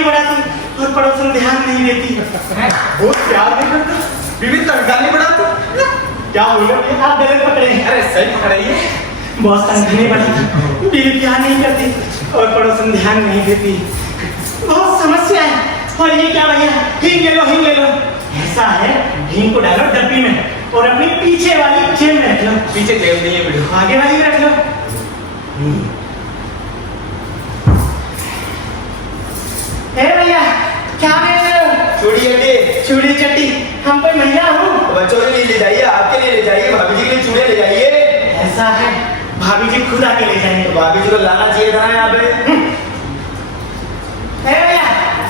गाली बढ़ाती और पड़ोसन ध्यान नहीं देती। बहुत प्यार नहीं करती, बीवी तक गाली बढ़ाती। क्या हो गया? आप गलत पकड़े हैं। अरे सही पकड़ाइए। बहुत तंगने बढ़ाती, बीवी प्यार नहीं करती और पड़ोसन ध्यान नहीं देती। बहुत समस्या है। और ये क्या भैया, हींग ले लो, हींग ले लो। ऐसा है, हींग को डालो डब्बी में और अपनी पीछे वाली जेब में रख लो। पीछे जेब नहीं है वीडियो, आगे वाली में रख लो। भैया क्या बेच रहे हो? चूड़ी अड्डे, चूड़ी चट्टी। हम कोई महिला हूँ। बच्चों के लिए ले जाइए, आपके लिए ले जाइए, भाभी जी के लिए चूड़े ले जाइए। ऐसा है, भाभी जी खुद आके ले जाएंगे। तो भाभी जी को लाना चाहिए था ना यहाँ पे। भैया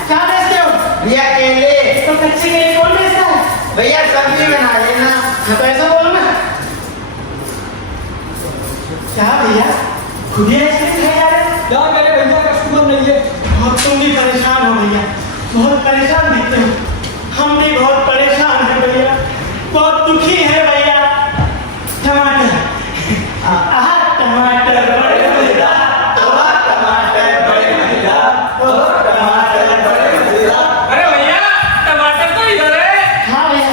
क्या बेचते हो? भैया केले। तो कच्चे केले कौन बेचता है? भैया सब्जी बना लेना। हाँ तो ऐसा बोलो ना। क्या भैया खुद ही आइसक्रीम खाए जा रहे हैं? क्या करे भैया, कस्टमर नहीं है। बहुत तुम भी परेशान हो भैया, बहुत परेशान दिखते हो। हम भी बहुत परेशान हैं भैया, बहुत दुखी है भैया। टमाटर टमाटर बड़े मजेदार, टमाटर बड़े मजेदार, टमाटर बड़े मजेदार। अरे भैया टमाटर तो इधर है। हाँ भैया।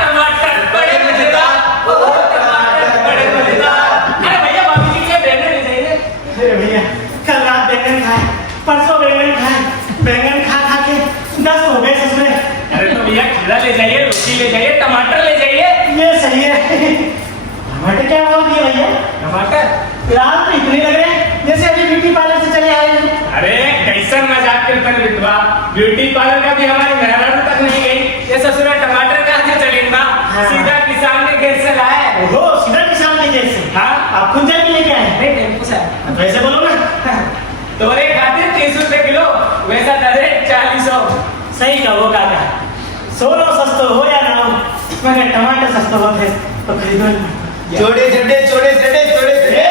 टमाटर बड़े मजेदार, टमाटर बड़े मजेदार। अरे भैया भाभी जी के लिए बैंगन ले जाइए। अरे भैया कल रात बैंगन खाए, परसों बैंगन खाए, बैंगन खा खा के 10 हो गए उसमें। अरे तो भैया खीरा ले जाइए, रोटी ले जाइए, टमाटर ले जाइए। ये सही है। टमाटर क्या भाव दिए भैया? टमाटर लाल तो इतने लग रहे हैं जैसे अभी ब्यूटी पार्लर से चले आए हैं। अरे कैसा मजाक करते हैं बिटवा, ब्यूटी पार्लर का भी हमारे मेहरारू तक नहीं गई, ये ससुरा टमाटर कहाँ से चलेगा? हाँ। सीधा किसान के खेत से लाए। ओहो, सीधा किसान के जेल से। हाँ आप खुद जाके लेके आए? नहीं टेम्पू से। तो ऐसे बोलो ना। तोरे खाते 30 रुपए किलो, वैसा दरे 40 सही का वो काका, सोनो सस्तो हो या ना हो, मगर टमाटर सस्तो हो फिर तो खरीदो ही। जोड़े जड्डे, जोड़े जड्डे, जोड़े जड्डे।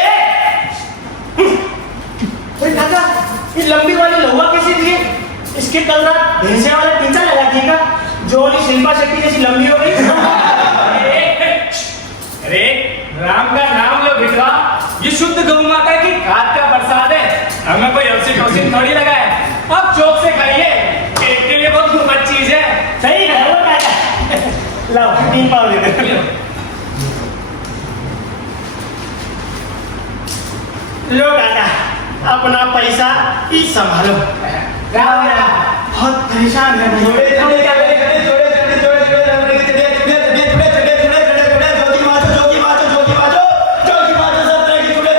अरे काका, ये लंबी वाली लहुआ कैसी थी? इसके कल रात भैंसे वाला टीका लगा दिएगा, जो वाली शिल्पा शेट्टी जैसी लंबी हो गई। अरे राम का नाम लो बिटवा, ये शुद्ध गौ माता की खाद का प्रसाद है, हमें कोई औषधि थोड़ी लगा है। अब चौक से खाइए, पेट के लिए बहुत मुफत चीज है। सही है वो काका। लाओ 3 पाव दे दे। लो काका, अपना पैसा ही संभालो। बहुत परेशान है जोड़े भैया। जड्डे, जोड़े जड्डे, जोड़े जड्डे, जोड़े जड्डे, जोड़े जड्डे, जोड़े जड्डे, जोड़े जड्डे, जोड़े जड्डे, जोगी माचो, जोगी माचो, जोगी माचो, जोगी माचो, सब तरह की जोड़े।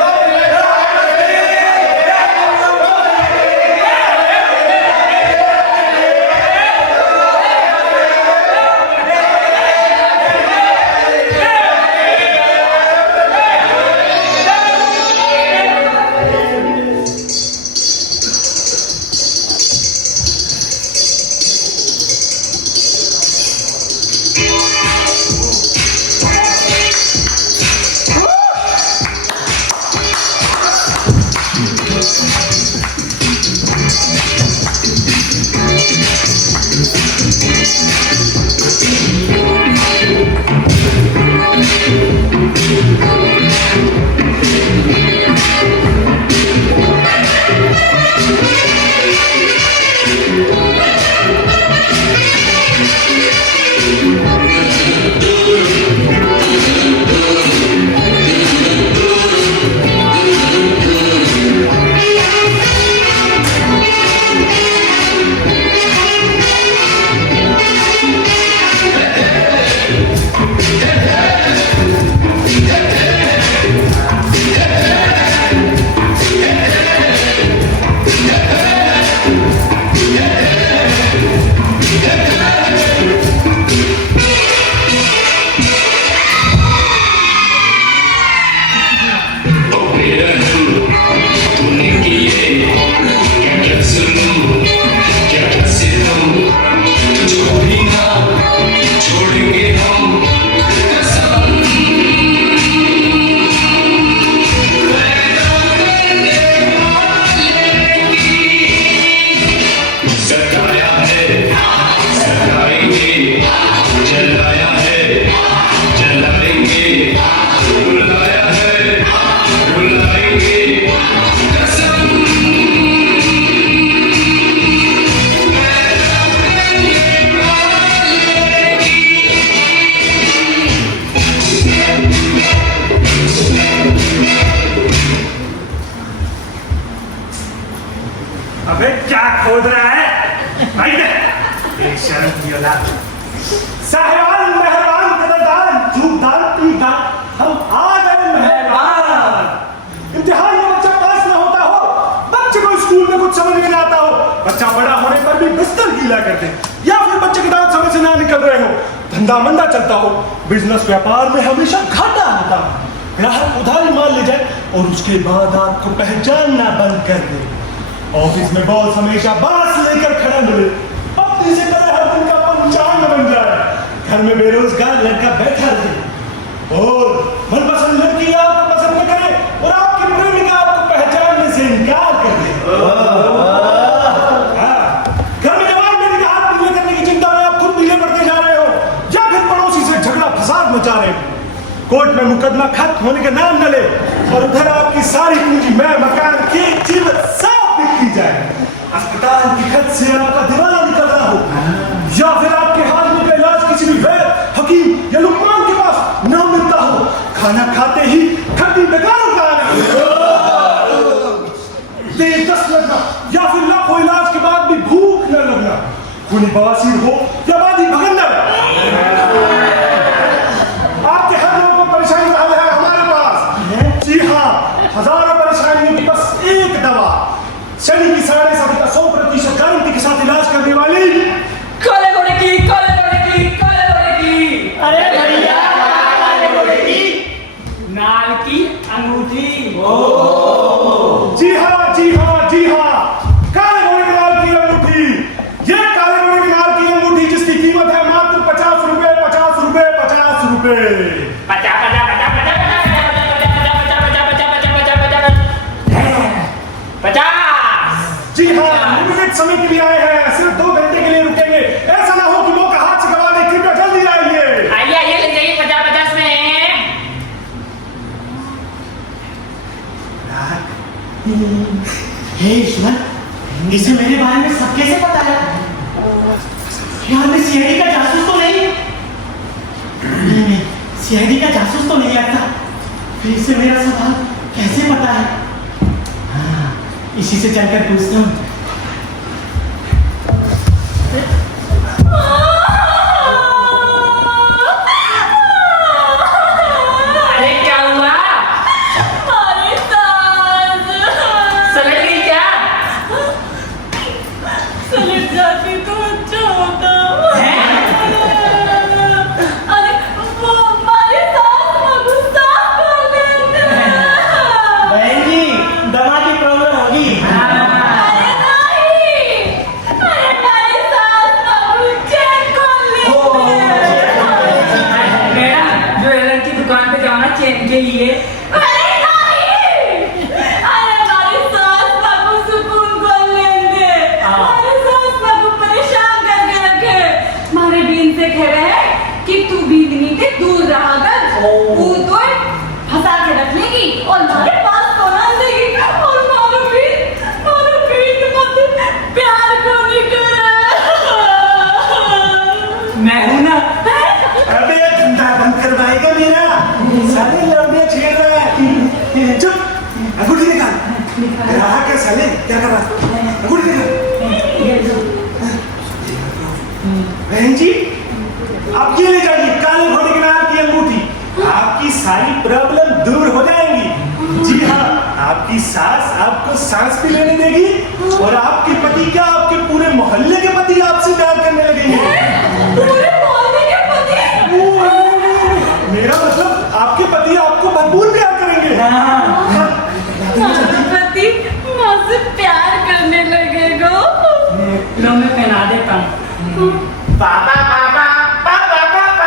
बेशरम की औलाद। साहिबान, मेहरबान, कदरदान, धूपदान, पीदान, हम आ गए मेहरबान। इम्तिहान में बच्चा पास ना होता हो, बच्चे को स्कूल में कुछ समझ में ना आता हो, बच्चा बड़ा होने पर भी बिस्तर गीला करते, या फिर बच्चे के दांत समझ से ना निकल रहे हो, धंधा मंदा चलता हो, बिजनेस व्यापार में हमेशा घाटा होता हो, ग्राहक उधारी माल ले जाए और उसके बाद आपको पहचानना बंद कर दे, ऑफिस में बॉस हमेशा बांस लेकर खड़ा मिले, पत्नी से तरह हर दिन का पंचांग बन जाए, घर में बेरोजगार लड़का बैठा रहे और मनपसंद लड़की आपको पसंद न करे और आपकी प्रेमिका आपको पहचानने से इनकार कर दे। घर में जवान बेटी के हाथ पीले करने की चिंता में आप खुद पीले पड़ते जा रहे हो या फिर पड़ोसी से झगड़ा फसाद मचा रहे हो, कोर्ट में मुकदमा खत्म होने का नाम न ले और उधर आपकी सारी पूंजी में मकान की कीमत सब बिकती जाए, अस्पताल की खत से आपका दिवाला निकल रहा हो या फिर आपके हाथ में इलाज किसी भी वैद्य, हकीम या लुकमान के पास न मिलता हो, खाना खाते ही खट्टी बेकारों का आना, तेज दस्त लगना या फिर लाखों इलाज के बाद भी भूख न लगना, खूनी बवासीर हो या बादी भगंदर, आपके हर लोगों को परेशानी का हल है हमारे पास। जी हाँ, हजारों परेशानियों की बस एक दवा, शनि की 100% गारंटी के साथ इलाज करने वाली काले घोड़े की, काले घोड़े की, काले घोड़े की। अरे भैया, काले घोड़े की नाल की अंगूठी। जी हाँ, जी हाँ, जी हाँ, काले घोड़े के नाल की अंगूठी, ये काले घोड़े के नाल की अंगूठी जिसकी कीमत है मात्र 50 रुपए, 50 रुपए, 50 रुपए। जी हाँ, लिमिटेड समय के लिए आए हैं, सिर्फ 2 घंटे के लिए रुकेंगे, ऐसा ना हो कि मौका हाथ से गवा दे, कृपया जल्दी आइए। आइए आइए, ले जाइए 50-50 में। हे ईश्वर, इसे मेरे बारे में सब कैसे पता है? यार मैं सीआईडी का जासूस तो नहीं? नहीं, सीआईडी का जासूस तो नहीं लगता, फिर इसे मेरा सवाल कैसे पता है? हाँ, इसी से चलकर पूछता हूँ। अरे क्या हुआ? सलट गई क्या? सलट जाती तो अच्छा होता। अरे वो हमारे साथ में गुस्सा कर लेते हैं। बहन जी, दमा की प्रॉब्लम होगी। अरे नहीं, अरे हमारे साथ में गुस्से कर लेते हैं। मैडम, जो एलन की दुकान पे जाओ ना, चेन के लिए। अरे नहीं, अरे हमारी सास बाबू सुकून कर लेंगे, हमारे सास बाबू परेशान करके रखे, हमारे बीन से कह रहे हैं कि तू बीतनी के दूर रहा कर, वो तो फंसा के रख लेगी और हमारे पास तो ना देगी और मारो बीन मत प्यार को नहीं करे। मैं हूं ना। अबे धंधा बंद करवाएगा मेरा, साले लौंडे छेड़ रहा है। चुप, अंगूठी निकाल। ग्राहक है साले, क्या कर रहा है? अंगूठी निकाल। बहन जी, आप ये ले जाइए काले घोड़े के नाल की अंगूठी, आपकी सारी प्रॉब्लम दूर हो जाएंगी। जी हाँ, आपकी सास आपको सांस भी लेने देगी और आपके पति क्या, आपके पूरे मोहल्ले के पति आपसे प्यार करने लगेंगे। पूरे मोहल्ले के पति? मेरा मतलब आपके पति आपको भरपूर प्यार करेंगे। हमारा पति मुझसे प्यार करने लगेगा। लो मैं पहना देता हूँ। पापा पापा पापा पापा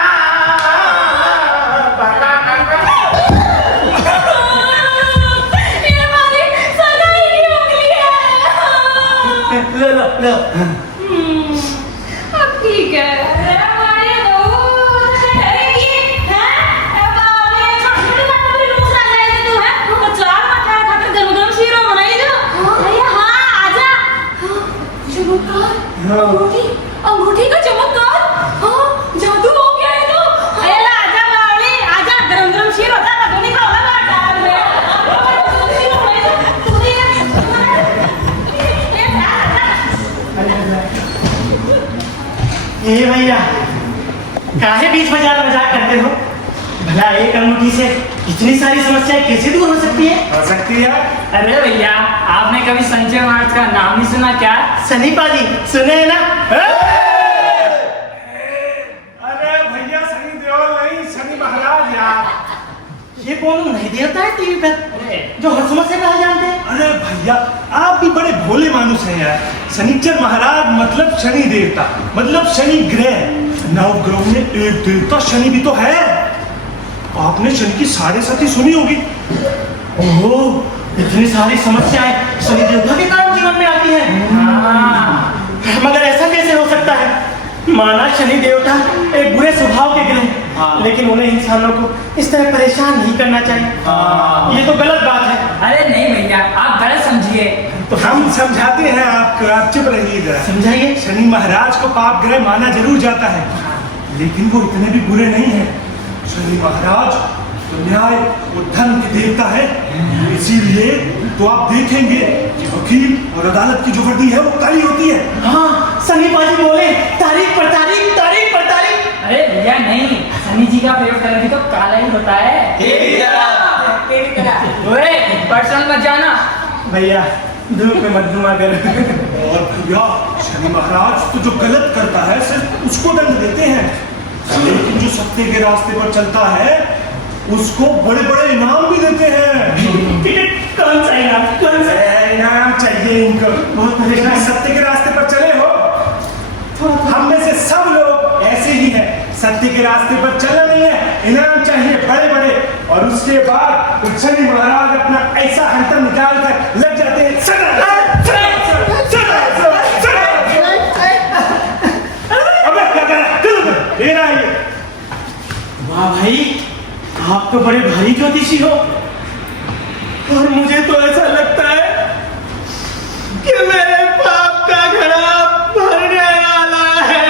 पापा पापा। ये हमारी सगाई की उंगली है। लो लो लो। अब ठीक है, हमारे बहुत ठहरेगी, हैं? हमारे छोटे-छोटे लोग आ जाएंगे तो है, वो चार मठा खाकर गरम-गरम शीरा बनाई दो। अरे हाँ, आजा। चमत्कार, अंगूठी का चमत्कार। ए भैया, काहे बीच बाजार मजाक करते हो? भला एक अंगूठी से इतनी सारी समस्याएं कैसे दूर हो सकती है? हो सकती है। अरे भैया, आपने कभी संजय महाराज का नाम नहीं सुना क्या? सनी पाजी सुने हैं ना? अरे भैया, शनि देओल नहीं, शनि महाराज यार। ये कौन नहीं देवता है टीवी पर जो हर समस्या का हल जानते हैं? अरे भैया, आप भी बड़े भोले मानुस हैं यार। शनिचर महाराज मतलब शनि देवता, मतलब शनि ग्रह। नवग्रह में एक देवता शनि भी तो है। आपने शनि की साढ़े साथी सुनी होगी। ओह, इतनी सारी समस्याएं शनि देवता के कारण जीवन में आती हैं। मगर ऐसा कैसे हो सकता है? माना शनि देवता एक बुरे स्वभाव के ग्रह, लेकिन उन्हें इंसानों को इस तरह परेशान नहीं करना चाहिए। ये तो गलत बात है। अरे नहीं भैया, आप गलत समझिए। तो हम समझाते हैं आपको, आप चुप रहिए जरा। समझाइए। शनि महाराज को पाप ग्रह माना जरूर जाता है, लेकिन वो इतने भी बुरे नहीं हैं। शनि महाराज तो न्याय और धर्म के देवता है। इसीलिए तो आप देखेंगे कि वकील और अदालत की जो वर्दी है वो काली होती है। हाँ, सनी पाजी बोले तारीख पर तारीख, तारीख पर तारीख। अरे भैया नहीं, शनि जी का प्रयोग कलर भी तो काला ही होता है। ओए, पर्सनल मत जाना। भैया, धूप में मत घुमा करो। और भैया, शनि महाराज तो जो गलत करता है सिर्फ उसको दंड देते हैं, लेकिन जो सत्य के रास्ते पर चलता है उसको बड़े बड़े इनाम भी देते हैं। कौन सा इनाम? कौन सा इनाम चाहिए इनको? बहुत परेशान। सत्य के रास्ते पर चले हो। हम में से सब लोग ऐसे ही हैं, सत्य के रास्ते पर चलना नहीं है, इनाम चाहिए बड़े बड़े। और उसके बाद शनि महाराज अपना ऐसा हंटर निकाल कर लग जाते हैं। अबे क्या कर रहा है? ये रहा ये। वाह भाई, आप तो बड़े भारी ज्योतिषी हो। और मुझे तो ऐसा लगता है कि मेरे पाप का घड़ा भरने वाला है।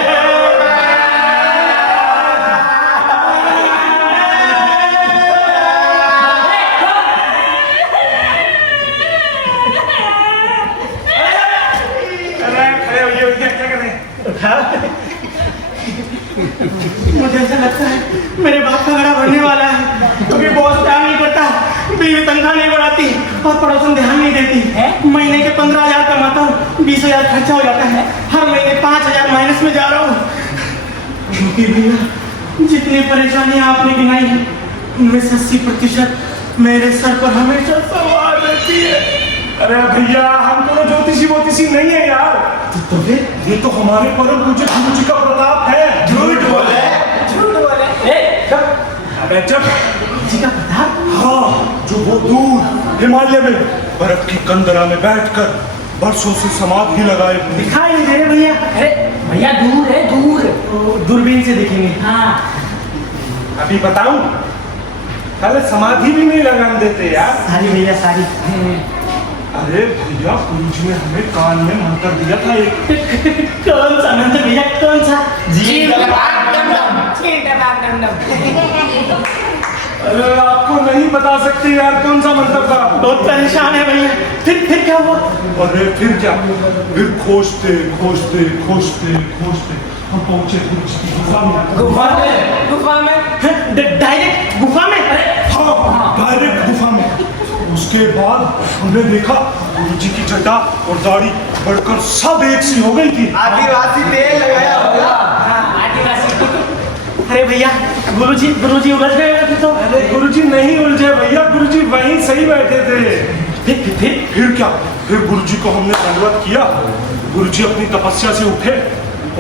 अरे खड़े होइए, क्या कर रहे हैं? मुझे ऐसा लगता है मेरे बाप का घड़ा भरने वाला है, क्योंकि बॉस ध्यान नहीं करता, बीवी तनख्वाह नहीं बढ़ाती और पड़ोसन ध्यान नहीं देती है। महीने के 15,000 कमाता हूँ, 20,000 खर्चा हो जाता है। हर महीने 5,000 माइनस में जा रहा हूँ। क्योंकि भैया, जितनी परेशानियां आपने गिनाई है, उनमें से 80% मेरे सर पर हमेशा सवार रहती है। अरे भैया, हम कोनो ज्योतिषी वोतिषी नहीं है यार। तो फिर ये तो हमारे परम पूज्य गुरु जी का प्रताप है। झूठ बोले, झूठ बोले। अबे चुप। जी का प्रताप? हाँ, जो वो दूर हिमालय में बर्फ की कंदरा में बैठकर बरसों से समाधि लगाए हुए। दिखाई नहीं दे रहे भैया। अरे भैया, दूर है, दूर। दूरबीन से देखेंगे। हाँ। अभी बताऊं? पहले समाधि भी नहीं लगाने देते यार। सारी भैया, सारी। अरे भैया, गुरु जी ने हमें कान में मंत्र दिया था एक। कौन सा मंत्र भैया, कौन सा? अरे आपको नहीं बता सकते यार कौन सा मंत्र था। बहुत परेशान है भैया। फिर क्या हुआ? अरे फिर क्या, फिर खोजते खोजते खोजते खोजते हम पहुंचे गुरु जी की गुफा में। गुफा में? डायरेक्ट गुफा में? हाँ, डायरेक्ट गुफा में। उसके बाद हमने देखा गुरु जी की जटा और दाढ़ी बढ़कर सब एक सी हो गई थी। आदिवासी तेल लगाया होगा। आदिवासी। अरे भैया, गुरुजी उलझ गए थे तो। अरे गुरुजी नहीं उलझे भैया, गुरुजी वहीं सही बैठे थे। फिर क्या, फिर गुरुजी को हमने दंडवत किया। गुरुजी अपनी तपस्या से उठे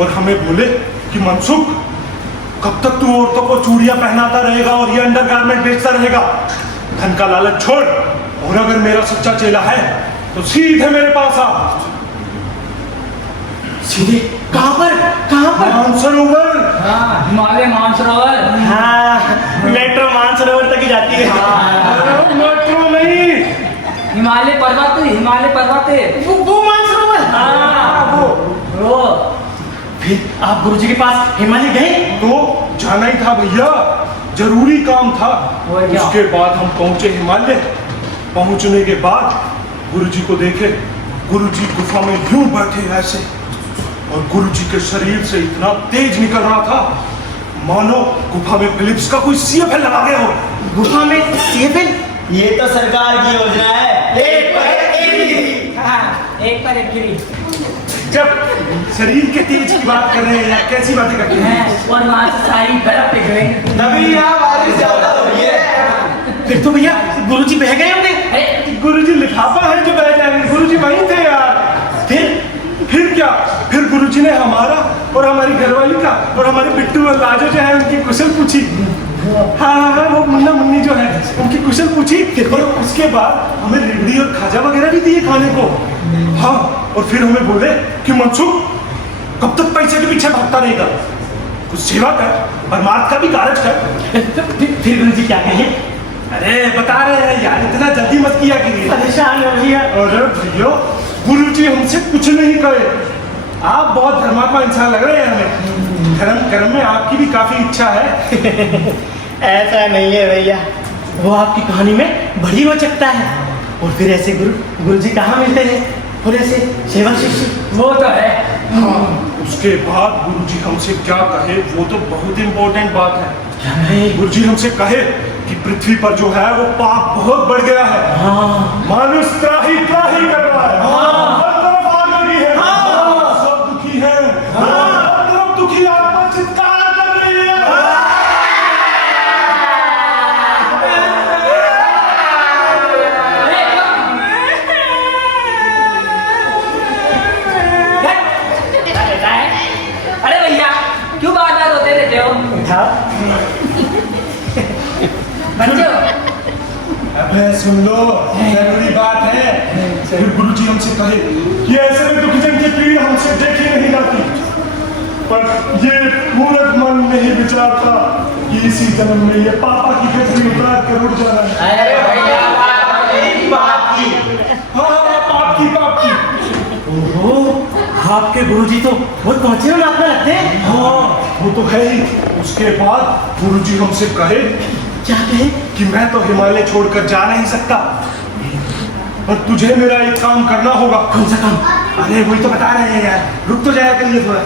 और हमें बोले कि मनसुख, कब तक तू औरतों को चूड़ियां पहनाता रहेगा और ये अंडरगारमेंट बेचता रहेगा? धन का लालच छोड़, और अगर मेरा सच्चा चेला है तो सीधे मेरे पास आ। सीधे कहाँ पर? मानसरोवर। हाँ, हिमालय मानसरोवर। हाँ, मेट्रो मानसरोवर तक ही जाती है। मेट्रो नहीं, हिमालय पर्वत, हिमालय पर्वत। वो मानसरोवर। हाँ, वो। फिर आप गुरुजी के पास हिमालय गए? तो जाना ही था भैया, जरूरी काम था। और क्या? उसके बाद हम पहुंचे हिमालय। पहुंचने के बाद गुरुजी को देखे, गुरुजी गुफा में यूं बैठे ऐसे, और गुरुजी के शरीर से इतना तेज निकल रहा था मानो गुफा में फिलिप्स का कोई सीएफएल लगा गया हो। गुफा में सीएफएल? ये तो सरकार की योजना है, एक पर एक गिरी। हाँ, एक पर एक गिरी। जब शरीर के तेज की बात कर रहे हैं या कैसी बातें करते हैं? और वहाँ से सारी बर्फ पिघल गई। तभी यहाँ बारिश ज्यादा हो रही है। फिर तो भैया गुरुजी बह गए होंगे। गुरुजी लिफाफा है जो बह जाएंगे, गुरुजी वहीं थे यार। फिर क्या? फिर गुरुजी ने हमारा और हमारी घरवाली का और हमारे बिट्टू और लाजो जो है उनकी कुशल पूछी। हाँ, वो मुन्ना मुन्नी जो है उनकी कुशल पूछी। और उसके बाद हमें रिबड़ी और खाजा वगैरह भी दिए खाने को। हाँ, और फिर हमें बोले कि मनसुख कब तक पैसे के पीछे भागता रहेगा, कुछ सेवा कर, परमार्थ का भी कारज कर। फिर गुरुजी क्या कहे? अरे बता रहे हैं यार, इतना जल्दी मत किया कीजिए। परेशान हो भैया। अरे भैया गुरुजी हमसे कुछ नहीं कहे। आप बहुत धर्मात्मा इंसान लग रहे हैं हमें। धर्म कर्म में आपकी भी काफी इच्छा है। ऐसा नहीं है भैया, वो आपकी कहानी में बड़ी रोचकता है। और फिर ऐसे गुरुजी कहाँ मिलते हैं और ऐसे सेवा शिष्य? वो तो है। हाँ, उसके बाद गुरुजी हमसे क्या कहे वो तो बहुत इंपॉर्टेंट बात है। गुरुजी हमसे कहे कि पृथ्वी पर जो है वो पाप बहुत बढ़ गया है। हाँ। मानुष त्राही त्राही कर रहा है। हर तरफ आग लगी है। सब दुखी है। हर तरफ दुखी आत्मा चित्कार कर रही है। अरे भैया क्यों बार-बार रोते रहते हो? बच्चों अबे सुन लो, जरूरी बात है। फिर गुरुजी हमसे कहे कि ऐसे में दुखजन की पीड़ हमसे देखी नहीं जाती, पर ये मूर्ख मन नहीं विचारता कि इसी जन्म में ये पापा की गठरी उतार कर उठ जाना है। अरे भैया बाप की हाँ, पाप की। ओहो, आपके गुरुजी तो बहुत पहुंचे हो आपने लगते हैं। हाँ, वो तो है ही। उसके बाद गुरुजी हमसे कहे क्या कहे? कि मैं तो हिमालय छोड़कर जा नहीं सकता और तुझे मेरा एक काम करना होगा। कौन सा काम? अरे वही तो बता रहे हैं यार, रुक तो जाया करिए थोड़ा।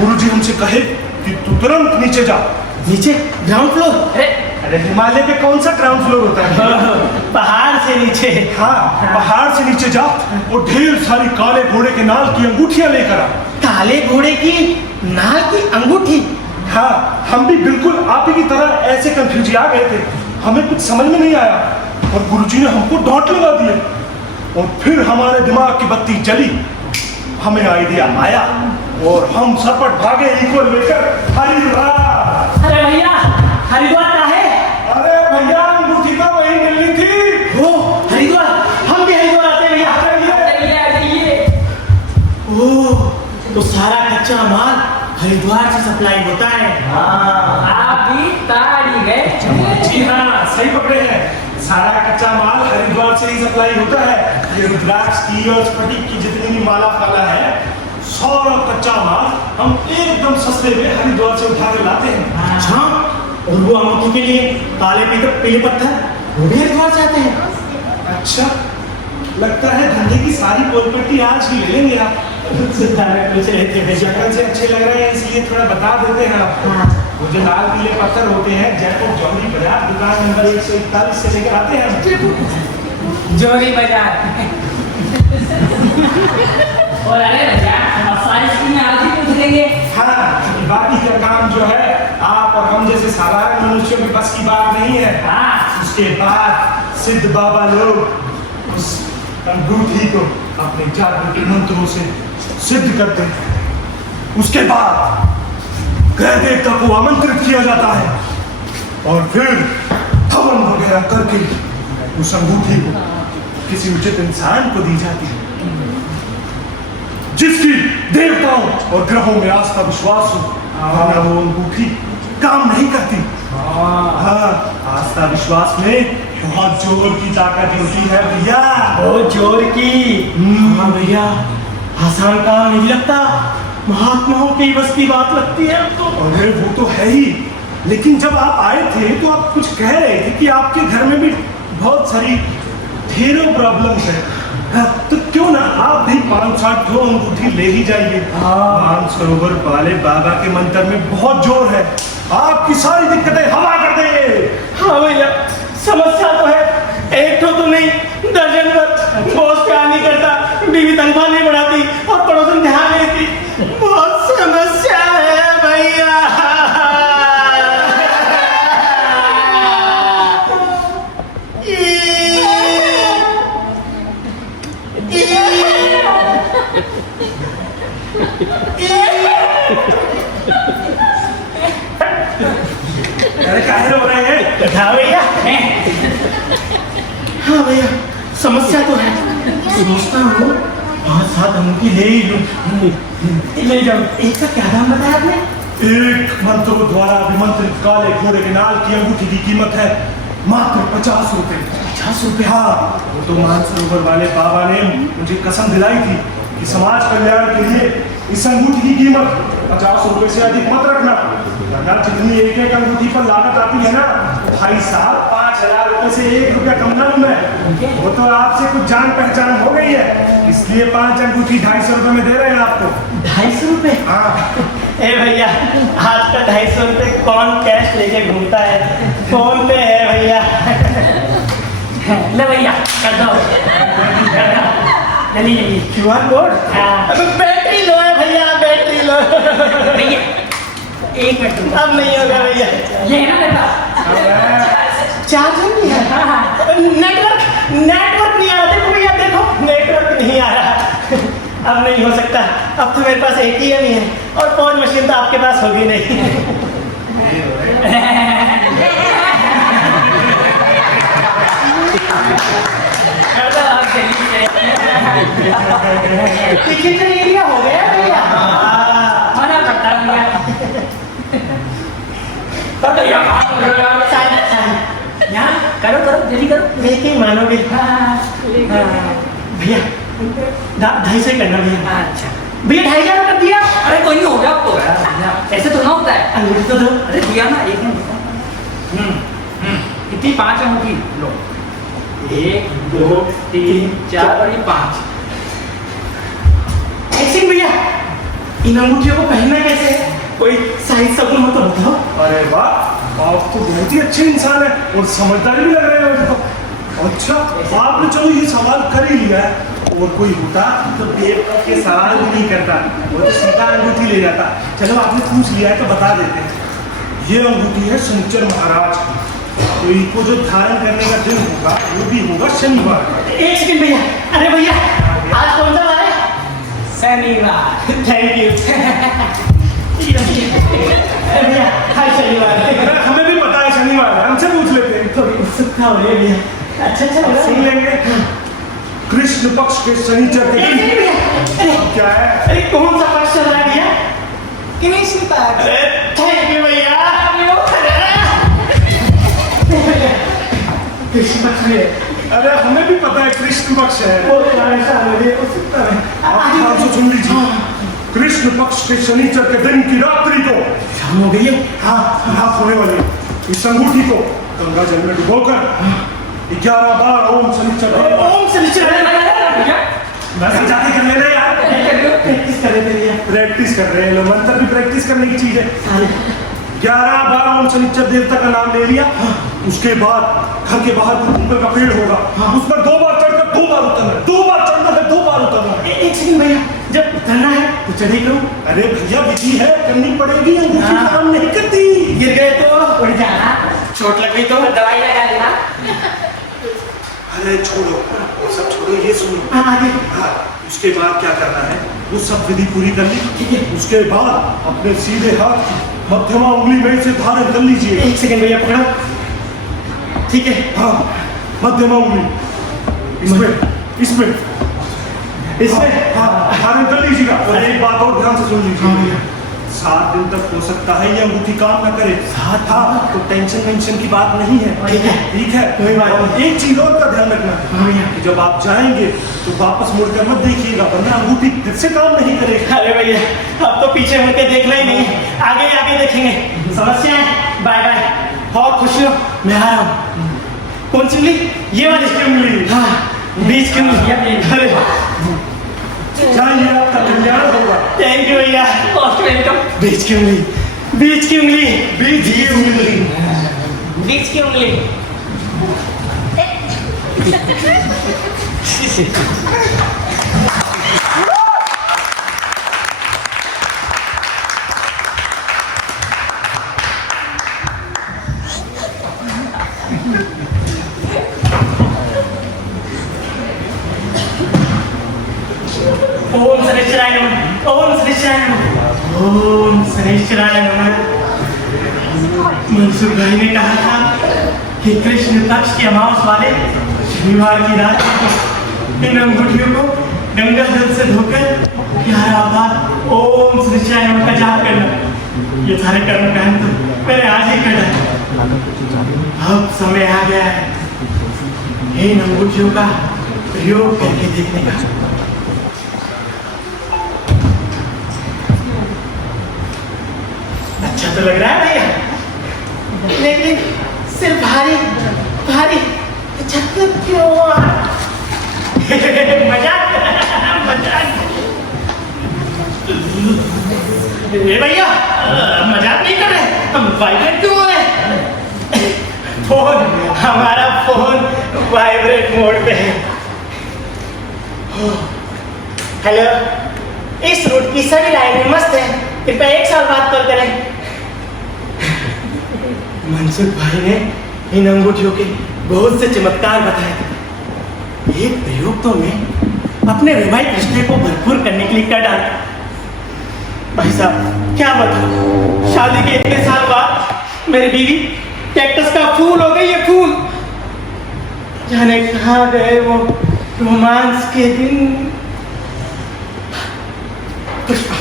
गुरुजी हमसे कहे कि तू तुरंत नीचे जा। नीचे? Ground floor? अरे हिमालय पे कौन सा ग्राउंड फ्लोर होता है? पहाड़ से नीचे? हाँ, पहाड़ से नीचे जा और ढेर सारी काले घोड़े के नाल की अंगूठियां लेकर आ। काले घोड़े की नाल की अंगूठी? हाँ, हम भी बिल्कुल आप ही की तरह ऐसे कंफ्यूज आ गए थे। हमें कुछ समझ में नहीं आया और गुरुजी ने हमको डांट लगा दिया। और फिर हमारे दिमाग की बत्ती जली, हमें आइडिया आया और हम सरपट भागे इनको लेकर हरिद्वार। अरे भैया हरिद्वार का है? अरे भैया अंगूठी तो वही मिलनी थी। वो हरिद्वार, हम भी हरिद्वार आते हैं भैया। ओह, तो सारा कच्चा माल हरिद्वार से सप्लाई होता है। आप भी ताड़ी गए। जी हाँ, सही पकड़े हैं। सारा कच्चा माल हरिद्वार से ही सप्लाई होता है। ये रुद्राक्ष की और स्फटिक की जितनी भी माला फाला है, सारा कच्चा माल हम एकदम सस्ते में हरिद्वार से उठा कर लाते हैं। अच्छा, और वो अंगूठी के लिए काले पीले पत्थर वो भी हरिद्वार से आते हैं? अच्छा, लगता है धंधे की सारी प्रॉपर्टी आज ही ले लेंगे आप। कुछ लेते हैं शक्ल से अच्छे लग रहे हैं इसलिए थोड़ा बता देते हैं आपको। वो जो लाल पीले पत्थर होते हैं जयपुर जौहरी बाजार दुकान नंबर 141 से लेकर आते हैं। जोरी बाजार। और अरे भैया अब सारी स्कीमें आज ही पूछ लेंगे। हाँ, बाकी का काम जो है आप और हम जैसे साधारण मनुष्यों की बस की बात नहीं है। हाँ। उसके बाद सिद्ध बाबा लोग उस अंगूठी को अपने जादू के मंत्रों से सिद्ध करते हैं। उसके बाद ग्रह देवता को आमंत्रित किया जाता है और फिर हवन वगैरह करके उस अंगूठी को किसी उचित इंसान को दी जाती है जिसकी देवताओं और ग्रहों में आस्था विश्वास हो। वरना वो अंगूठी काम नहीं करती। हाँ, आस्था विश्वास में बहुत जोर की ताकत होती है भैया। ओ जोर की। हाँ भैया, आसान काम नहीं लगता, महात्माओं की बस की बात लगती है तो। अरे वो तो है ही, लेकिन जब आप आए थे तो आप कुछ कह रहे थे कि आपके घर में भी बहुत सारी ढेरों प्रॉब्लम्स है। तो क्यों ना आप भी 5-7 ठो अंगूठी ले ही जाइए। मानसरोवर वाले बाबा के मंत्र में बहुत जोर है, आपकी सारी दिक्कतें हवा कर देंगे। हाँ भैया, समस्या तो है, एक ठो तो नहीं, दर्जन भर। बॉस प्यार नहीं करता, बीवी तनख्वाह नहीं बढ़ाती और पड़ोसन ध्यान नहीं देती। बहुत समस्या है भैया। अरे काहे रो रहे हैं? हाँ भैया, हाँ भैया, समस्या तो है। सोचता हूँ 5-7 अंगूठी ले ही लूं। ले जाओ। एक का क्या दाम बताया आपने? एक मंत्र द्वारा अभिमंत्रित काले घोड़े के नाल की अंगूठी की कीमत है मात्र 50 रुपए। 50 रुपए? हाँ, वो तो मानसरोवर वाले बाबा ने मुझे कसम दिलाई थी कि समाज कल्याण के लिए इस अंगूठी की कीमत 50 रुपए से अधिक मत रखना, वरना जितनी एक अंगूठी पर लागत आती है ना, भाई साहब 5,000 रुपए से 1 रुपया कम ना लूं मैं। वो तो आपसे कुछ जान पहचान हो गई है, इसलिए 5 अंगूठी 250 रुपए में दे रहे हैं आपको। 250 रुपए? हाँ। ए भैया, आज का 250 रुपए कौन कैश लेके घूमता है? फोन पे है भैया। ले भैया, कर दो। चलिए QR कोड? अबे बैटरी लो है भैया, बैटरी लो। भैया 1 मिनट अब नहीं होगा भैया। ये है ना बेटा, चार्जर नहीं है, नेटवर्क नहीं आ रहा। देखो भैया, देखो नेटवर्क नहीं आ रहा। अब नहीं हो सकता, अब तो मेरे पास ATM ही है और पॉज मशीन तो आपके पास होगी नहीं। डिजिटल एरिया हो गया भैया। मना करता है भैया। कर दो यार, यहाँ करो करो, जल्दी करो। लेकिन मानोगे भैया, 250 ही करना भैया। अच्छा भैया 2,500 कर दिया। अरे कोई नहीं, हो गया आपको, ऐसे तो ना होता है। अंगूठी तो दो। अरे दिया ना, 1 मिनट। कितनी? 5 अंगूठी लो। 1 2 3 4 और ये 5। ऐसे भैया, इन अंगूठियों को पहनना कैसे है? कोई साइज सगुन हो तो बताओ। अरे वाह, आप तो बहुत ही अच्छे इंसान है और समझदार भी लग रहे हैं मुझे तो। अच्छा, आपने चलो ये सवाल कर ही लिया है, और कोई होता तो बेवकूफ के सवाल भी नहीं करता, वो तो सीधा अंगूठी ले जाता। चलो आपने पूछ लिया है तो बता देते हैं। ये अंगूठी है शनिचर महाराज की, तो इनको जो धारण करने का दिन होगा वो भी होगा शनिवार। एक सेकंड भैया, अरे भैया आज कौन सा वार है? शनिवार। Thank you. अरे भैया हाय शनिवार। अरे हमें भी पता है शनिवार है, हमसे पूछ लेते हैं। थोड़ी उत्सुकता हो रही है भैया। अच्छा अब सुन लेंगे। कृष्ण पक्ष के शनिचर के दिन भैया, क्या है? अरे कौन सा पक्ष चल रहा है भैया? कृष्ण पक्ष। थैंक यू भैया। कृष्ण पक्ष में, अरे हमें भी पता है कृष्ण पक्ष है। वो ऐसा मुझे उत्सुकता है। आप ध्यान से सुन लीजिए। कृष्ण पक्ष के शनिचर के दिन की रात्रि को शाम हो गई है। हाँ, रात होने वाली है। इस अंगूठी को गंगा जल में डुबोकर 11 बार ओम शनिचर ओम शनिचर बस जाके कर लेना यार। प्रैक्टिस कर रहे थे भैया। प्रैक्टिस कर रहे हैं लोग, मंत्र भी प्रैक्टिस करने की चीज है। 11 बार ओम शनिचर देवता का नाम ले लिया। उसके बाद घर के बाहर पीपल का पेड़ होगा, उस पर 2 बार चढ़कर 2 बार उतरना है। 2 बार चढ़ना है, 2 बार उतरना है। एक सेकंड भैया, जब उतरना है तो चढ़े करूं? अरे भैया विधि है, करनी पड़ेगी, अंगूठी हाँ। काम नहीं करती। गिर गए तो उड़ जाना, चोट लग गई तो दवाई लगा देना। अरे छोड़ो, वो सब छोड़ो, ये सुनो। आगे। हाँ, उसके बाद क्या करना है, वो सब विधि पूरी कर ली। ठीक है। उसके बाद अपने सीधे हाथ की मध्यमा उंगली में से धारण कर लीजिए। एक सेकंड भैया पकड़ो। ठीक है। हाँ, मध्यमा उंगली इसमें हाँ, धारण कर लीजिएगा। और एक बात और ध्यान से सुन लीजिए। 7 दिन तक हो सकता है ये अंगूठी काम ना करे। हाँ, तो टेंशन की बात नहीं है। ठीक है। कोई बात और एक चीज और का ध्यान रखना है कि जब आप जाएंगे तो वापस मुड़कर मत देखिएगा, वरना अंगूठी फिर से काम नहीं करेगी। अरे भैया अब तो पीछे मुड़ के देखना ही नहीं, आगे आगे देखेंगे। समस्या है, बाय बाय। और खुश हो, मैं आ रहा हूँ। कौन सी उंगली? ये वाली उंगली। हाँ बीच की उंगली। अरे जाइए, आपका कल्याण होगा। थैंक यू भैया। Most welcome. बीच की उंगली, बीच की उंगली, बीच की उंगली। बीच की उंगली। ओम शनिश्चराय नमः, ओम शनिश्चराय नमः, ओम शनिश्चराय नमः। मनसुख भाई ने कहा था कि कृष्ण पक्ष की अमावस वाले शनिवार की रात को इन अंगूठियों को गंगा जल से धोकर 11 बार ओम शनिश्चराय नमः का जाप करना। ये सारे कर्म कांड तो मैंने आज ही कर डाले। अब समय आ गया है इन अंगूठियों का प्रयोग करके देखने का। अच्छा तो लग रहा है भैया, लेकिन सिर्फ भारी भारी चक्कर क्यों? मजाक मजाक। ये भैया मजाक नहीं कर रहे, हम वाइब्रेट क्यों हो रहे? फोन, हमारा फोन वाइब्रेट मोड पे है। हेलो, इस रूट की सभी लाइनें मस्त है, कृपया 1 साल बाद कॉल करें। मनसुख भाई ने इन अंगूठियों के बहुत से चमत्कार बताए थे। एक प्रयोग तो मैं अपने वैवाहिक रिश्ते को भरपूर करने के लिए कर डाला। भाई साहब क्या बताऊं, शादी के इतने साल बाद मेरी बीवी कैक्टस का फूल हो गई है, फूल। जाने कहाँ गए वो रोमांस के दिन। पुष्पा,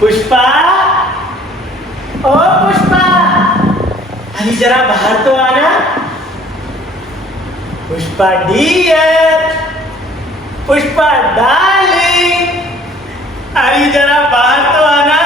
पुष्पा, ओ पुष्पा, अरे जरा बाहर तो आना। पुष्पा डियर, पुष्पा डार्लिंग, अरे जरा बाहर तो आना।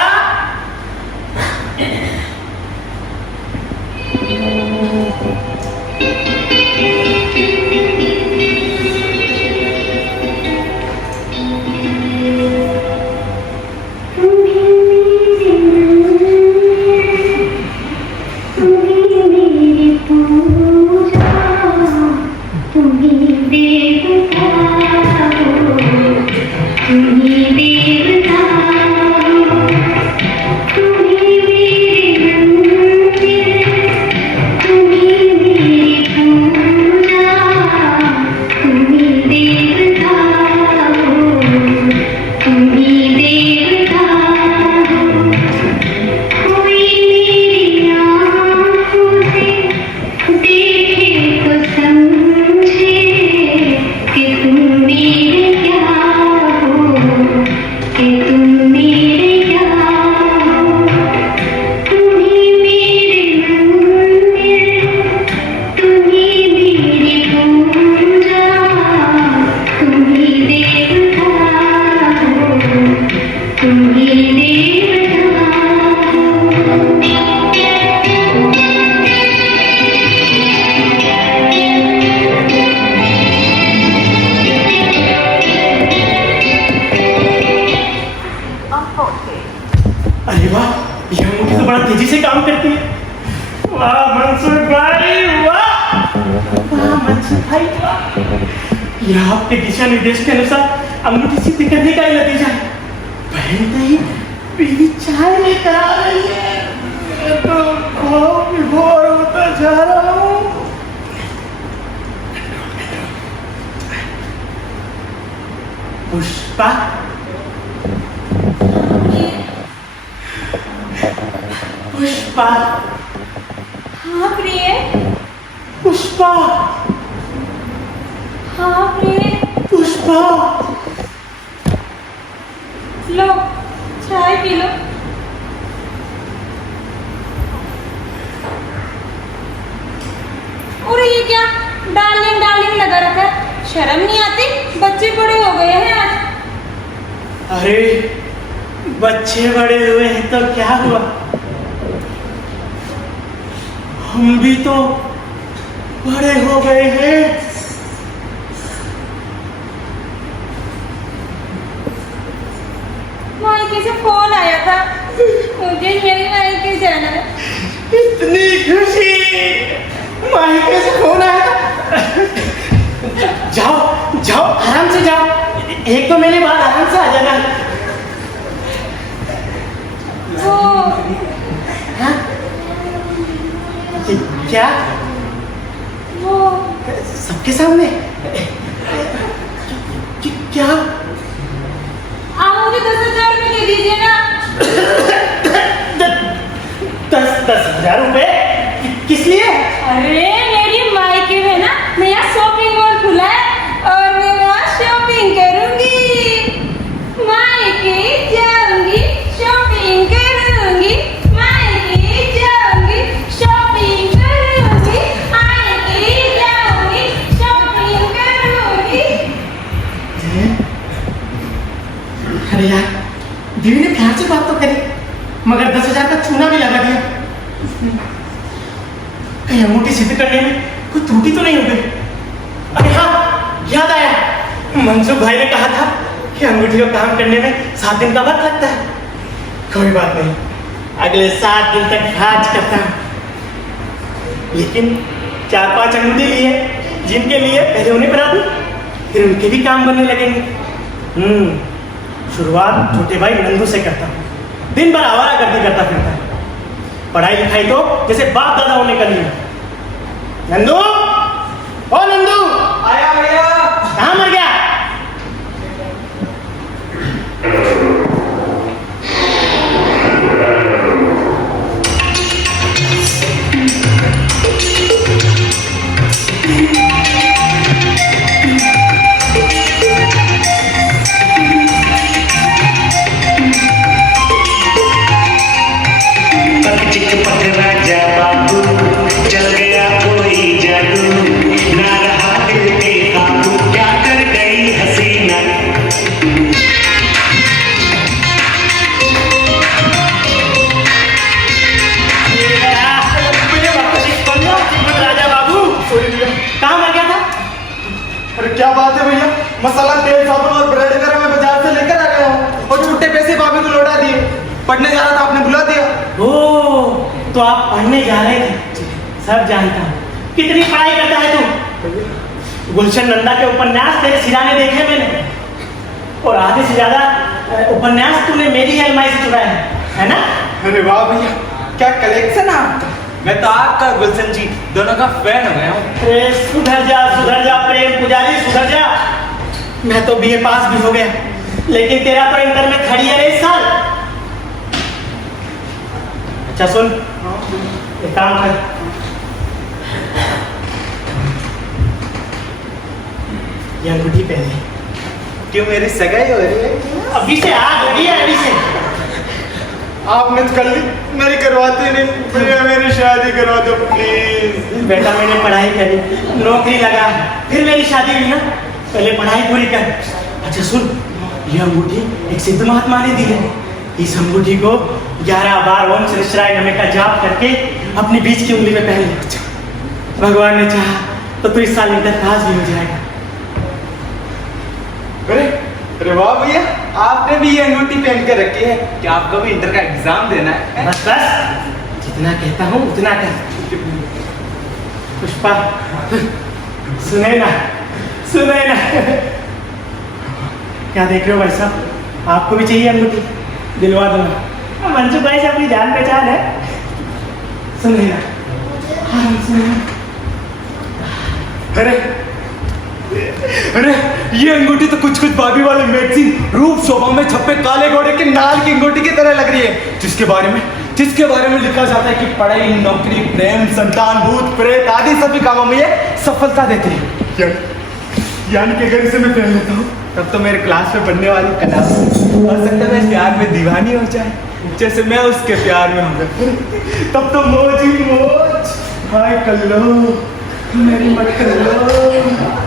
तेजी से काम करती है। वाह मनसुख भाई, वाह वाह मनसुख भाई, वाह। यह आपके दिशा निर्देश के अनुसार अंगूठी सीधी करने का ही नतीजा है। बहन नहीं, बीवी चाय लेकर आ रही है। मैं तो बहुत विभोर होता जा रहा हूँ। पुष्पा, पुष्पा, हाँ प्रिय। पुष्पा, हाँ प्रिय। पुष्पा, लो चाय पी लो। और ये क्या डार्लिंग डार्लिंग लगा रखा है, शर्म नहीं आती? बच्चे बड़े हो गए हैं आज। अरे बच्चे बड़े हुए हैं तो क्या हुआ, हम भी तो बड़े हो गए हैं। मायके से फोन आया था, मुझे मेरे मायके जाना है। इतनी खुशी, मायके से फोन आया। जाओ जाओ, आराम से जाओ, 1-2 महीने बाद आराम से आ जाना। वो हाँ? क्या? वो सबके सामने? क्या? आप मुझे 10,000 रुपये दे दीजिए ना। 10,000 रुपए? किस लिए? अरे मेरी मायके में ना नया शॉपिंग मॉल खुला है और मैं वहाँ शॉपिंग करूंगी। मायके जाऊंगी, शॉपिंग करूंगी, मायके जाऊंगी, शॉपिंग करूंगी, मायके जाऊंगी, शॉपिंग करूंगी। अरे यार, दीदी ने प्यार से बात तो करी, मगर 10,000 का चूना भी लगा दिया। कहीं अंगूठी सिद्ध करने में कोई त्रुटि तो नहीं हो गई? अरे हाँ, याद आया, मनसुख भाई ने कहा था कि अंगूठी को काम करने में 7 दिन का वक्त लगता है। कोई बात नहीं, अगले 7 दिन तक राज करता हूं। लेकिन 4-5 अंगूठी ली है, जिनके लिए पहले उन्हें बना दूं, फिर उनके भी काम बनने लगेंगे। शुरुआत छोटे भाई नंदू से करता हूँ, दिन भर आवारा गर्दी करता फिरता है। पढ़ाई लिखाई तो जैसे बाप दादाओं ने कर लिया। नंदू, ओ नंदू, आया भैया। कहाँ मर गया? राजा बाबू चल गया कोई जादू, ना रहा दिल पे काबू, क्या कर गई हसीना। राजा बाबू, कहाँ मर गया था? अरे क्या बात है भैया, मसाला, तेल, साबुन और ब्रेड वगैरह मैं बाजार से लेकर आ गया हूँ और छुट्टे पैसे भाभी को लौटा दिए। पढ़ने जा रहा था, आपने बुला दिया। ओ, तो आप पढ़ने जा रहे थे, सब जानता हूँ। कितनी पढ़ाई करता है तू? गुलशन नंदा के उपन्यास तेरे सिराने देखे मैंने, और आधे से ज्यादा उपन्यास तूने मेरी अलमारी से चुराया है ना? अरे वाह भैया, क्या कलेक्शन है आपका। मैं तो आपका गुलशन जी दोनों का फैन हो गया हूँ। अरे सुधर जा प्रेम पुजारी, सुधर जा। मैं तो बीए पास भी हो गया, लेकिन तेरा तो इंटर में खड़ी है इस साल। अच्छा सुन, एक काम कर, ये अंगूठी पहन ले। क्यों, मेरी सगाई हो रही है? अभी से आग लगी है, अभी से। आपने तो कर ली, मेरी करवाते नहीं। भैया मेरी शादी करवा दो प्लीज। बेटा मैंने पढ़ाई करी, नौकरी लगा, फिर मेरी शादी हुई ना, पहले पढ़ाई पूरी कर। अच्छा सुन, ये अंगूठी एक सिद्ध महात्मा ने दी है। इस अंगूठी को 11 बार ओम श्रीश्राय नमः का जाप करके अपनी बीच की उंगली में पहन ले। भगवान ने चाहा तो तू इस साल इंटर पास भी हो जाएगा। अरे वाह भैया, आपने भी ये अंगूठी पहन के रखी है। क्या आपको भी इंटर का एग्जाम देना है? बस बस, जितना कहता हूँ उतना कर। पुष्पा, सुने ना, सुने ना। क्या देख रहे हो भाई साहब, आपको भी चाहिए अंगूठी? दिलवा दूंगा। मंसूख भाई से अपनी जान पहचान है। सुने ना, हाँ सुने। अरे ये अंगूठी तो कुछ भाभी वाले मैगजीन रूप शोभा में छपे काले घोड़े के नाल की अंगूठी की तरह लग रही है, जिसके बारे में लिखा जाता है कि पढ़ाई, नौकरी, प्रेम, संतान, भूत प्रेत आदि सभी कामों में ये सफलता देती है। यानी कि अगर इसे मैं पहन लेता हूँ तब तो मेरे क्लास में पढ़ने वाली कला हो सकता है प्यार में दीवानी हो जाए, जैसे मैं उसके प्यार में हो गया। तब तो मौज ही मौज। हाय कल्लो मेरी मत कल्लो।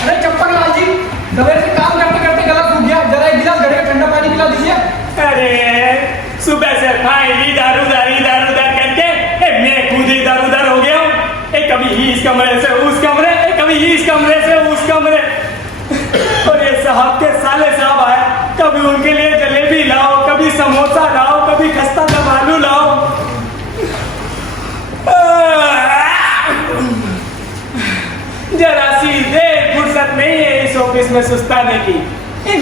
अरे चप्पल लाल जी, सवेरे से काम करते करते गला सूख गया, जरा एक गिलास घड़े का ठंडा पानी पिला दीजिए। अरे सुबह से खाएगी दारूदार करके मैं खुद ही दारूदार हो गया हूँ। कभी इस कमरे से उस कमरे, कभी इस कमरे से उस कमरे। और ये साहब के साले साहब आए, कभी उनके लिए जलेबी लाओ, कभी समोसा लाओ, कभी खस्ता दम आलू लाओ। जरा सी देर फुर्सत नहीं है इस ऑफिस में सुस्ताने की।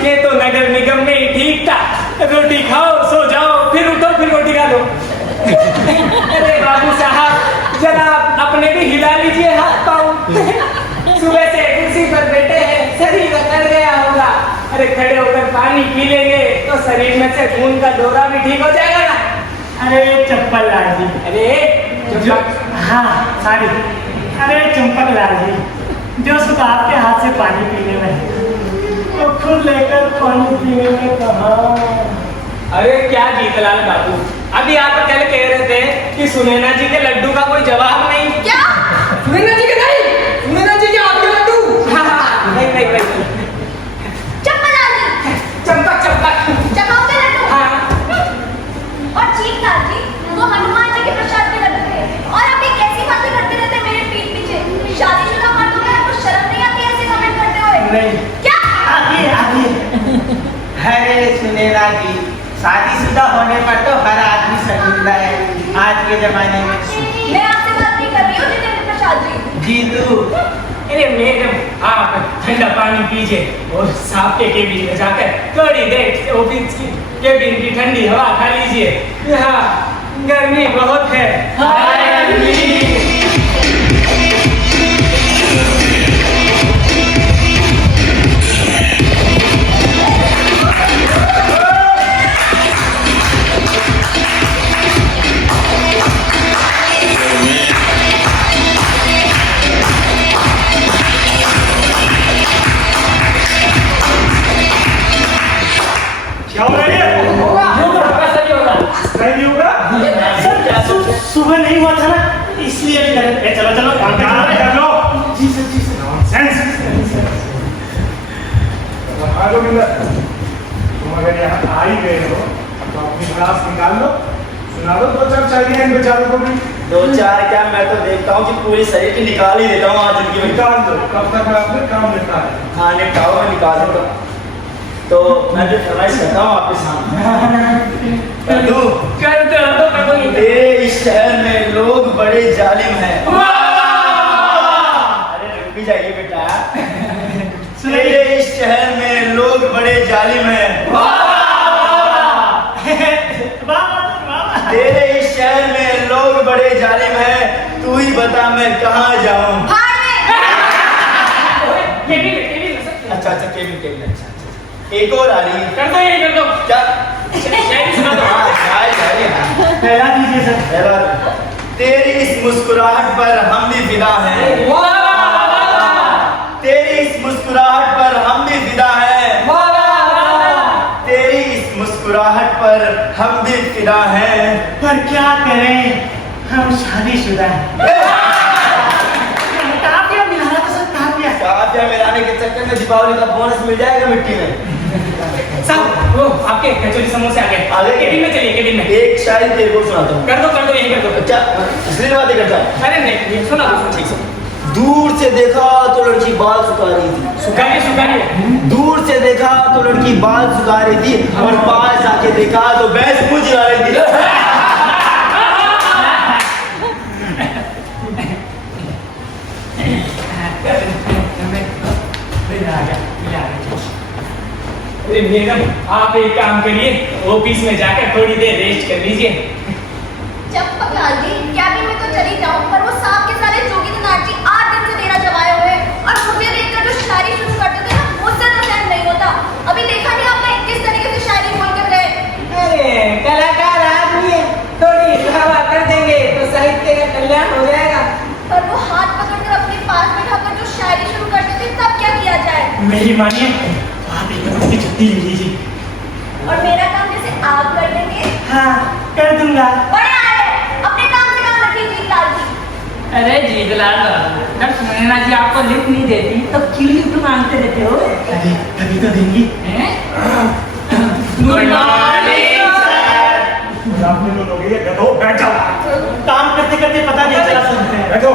ये तो नगर निगम में ही ठीक था, रोटी खाओ सो जाओ, फिर उठो फिर रोटी खा लो। अरे बाबू साहब, जरा अपने भी हिला लीजिए हाथ पाँव। सुबह से कुर्सी पर बैठे हैं, शरीर अकड़ गया होगा। अरे खड़े होकर पानी पी लेंगे तो शरीर में से खून का दौरा भी ठीक हो जाएगा ना। अरे चप्पल लाल जी, अरे हाँ सॉरी, अरे चंपक लाल जी, जो सुबह आपके हाथ से पानी पीने में, तो खुद लेकर पानी पीने में कहा। अरे क्या जीतलाल बाबू, अभी आप कल कह रहे थे कि सुनैना जी के लड्डू का कोई जवाब नहीं। क्या? सुनैना जी के नहीं, सुनैना जी के आपके लड्डू। हाँ, नहीं। चप्पल लाल जी, चंपक चबाओगे लड्डू? हाँ। और चीख लाल जी, वो हनुमान जी के प्रसाद के लड्डू थे। और अभी कैसी बातें करते रहते मेरे पीठ पीछे। शादीशुदा मर्दों में आपको शर्म नहीं आती ऐसे कमेंट करते हुए? नहीं। क्या? आगे अरे सुनैना जी, शादीशुदा होने पर तो हर आदमी शर्मिंदा है आज के जमाने में। मैं आपसे बात नहीं कर रही हूँ जितेंद्र प्रसाद जी। जीतू, अरे मैडम आप ठंडा पानी पीजिए और साहब के केबिन में जाकर थोड़ी देर ऑफिस की केबिन की ठंडी हवा खा लीजिए। यहाँ गर्मी बहुत है। क्या हो रहा है? नहीं होगा? सुबह नहीं हुआ था ना, इसलिए भी चलो काम कर लो। जी सर सेंस। तुम अगर यहाँ आ ही गए हो तो अपनी क्लास निकाल लो, सुना दो 2-4 शायरी इन बेचारों को भी। 2-4 क्या, मैं तो देखता हूँ कि पूरी शरीर की निकाल ही देता हूँ आज उनकी। निकाल दो, कब तक मैं अपने काम निपटा है। हाँ निपटाओ, मैं निकाल दूंगा। तो मैं जो फरमाइश करता हूँ आपके सामने कर दो। तेरे इस शहर में लोग बड़े जालिम हैं। अरे रुक भी जाइए बेटा। तेरे इस शहर में लोग बड़े जालिम हैं। तेरे इस शहर में लोग बड़े जालिम हैं, तू ही बता मैं कहाँ जाऊँ। अच्छा केबिन अच्छा। एक और आ रही है, कर दो क्या? सुना दो। पहला दीजिए सर। पहला, तेरी इस मुस्कुराहट पर हम भी फिदा हैं। तेरी इस मुस्कुराहट पर हम भी फिदा हैं। तेरी इस मुस्कुराहट पर हम भी फिदा हैं, पर क्या करें हम शादीशुदा हैं। काफिया मिलाने के चक्कर में दीपावली का बोनस मिल जाएगा मिट्टी में। साहब वो आपके कचौरी समोसे आ गए। केबिन में चलिए, केबिन में। एक शायरी तेरे को सुनाता हूँ। कर दो यही कर दो। अच्छा असली बातें करता। अरे नहीं सुना ठीक से। दूर से देखा तो लड़की बाल सुखा रही थी। सुखाइए। दूर से देखा तो लड़की बाल सुखा रही थी और पास आके देखा तो भैंस मुझ आ रही थी। मैडम आप एक काम करिए, ऑफिस में जाकर थोड़ी देर रेस्ट कर लीजिए। चंपक लाल जी, कैबिन में तो चली जाऊं, पर वो सांप के साले जोगीनाथ जी 8 दिन से डेरा जमाए हुए हैं और मुझे देखकर जो शायरी शुरू करते थे ना, मुझसे तो सहन नहीं होता। अभी देखा नहीं आपने किस तरीके से शायरी बोल कर गए। अरे कलाकार आदमी है, थोड़ी हवा कर देंगे तो साहित्य का कल्याण हो जाएगा। पर वो हाथ पकड़कर अपने पास बैठाकर जो शायरी शुरू करते थे, तब क्या किया जाए? मेरी मानिए, आप एक हफ्ते की छुट्टी ले लीजिए। और मेरा काम जैसे आप कर देंगे? हाँ कर दूंगा। बड़े आए, अपने काम से काम रखिए जीत लाल जी। अरे जीतलाल बाबू, जब सुनैना जी आपको लिफ्ट नहीं देती तो क्यों लिफ्ट मांगते रहते हो? अरे कभी तो देंगी। Good morning sir. आपने लोग ये गधो बैठ जाओ। काम करते करते पता नहीं चला सर। बैठो।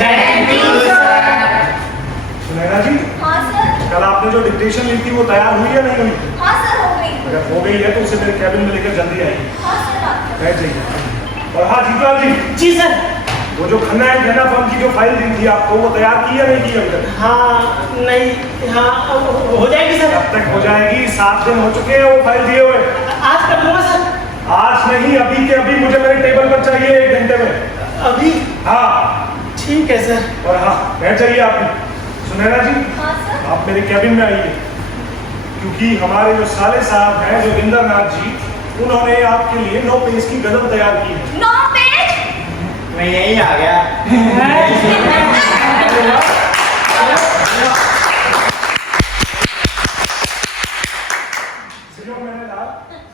Thank you sir. Sunaina ji, हाँ सर। कल आपने जो डिक्टेशन ली थी वो तैयार हुई है नहीं हुई? हाँ सर, हो गई। अगर हो गई है तो उसे मेरे कैबिन में लेकर जल्दी आइए। हाँ सर, आप। बैठ जाइए। और हाँ जीतलाल जी, जी सर। वो जो खन्ना एंड खन्ना फर्म की जो फाइल दी थी आपको, वो तैयार की या नहीं की अभी तक? हाँ नहीं, हाँ हो जाएगी सर। कब तक हो जाएगी? 7 दिन हो चुके हैं वो फाइल दिए हुए। आज कर दूंगा सर। आज नहीं, अभी के अभी मुझे मेरे टेबल पर चाहिए 1 घंटे में। अभी? हाँ ठीक है सर। और हाँ, बैठ जाइए आप भी। सुनैना जी, हाँ सर। आप मेरे कैबिन में आइए, क्योंकि हमारे जो साले साहब हैं जोगिंदर नाथ जी, उन्होंने आपके लिए 9 पेज की गजल तैयार की है। 9 पेज? मैं यहीं आ गया। सुनो मैंने कहा,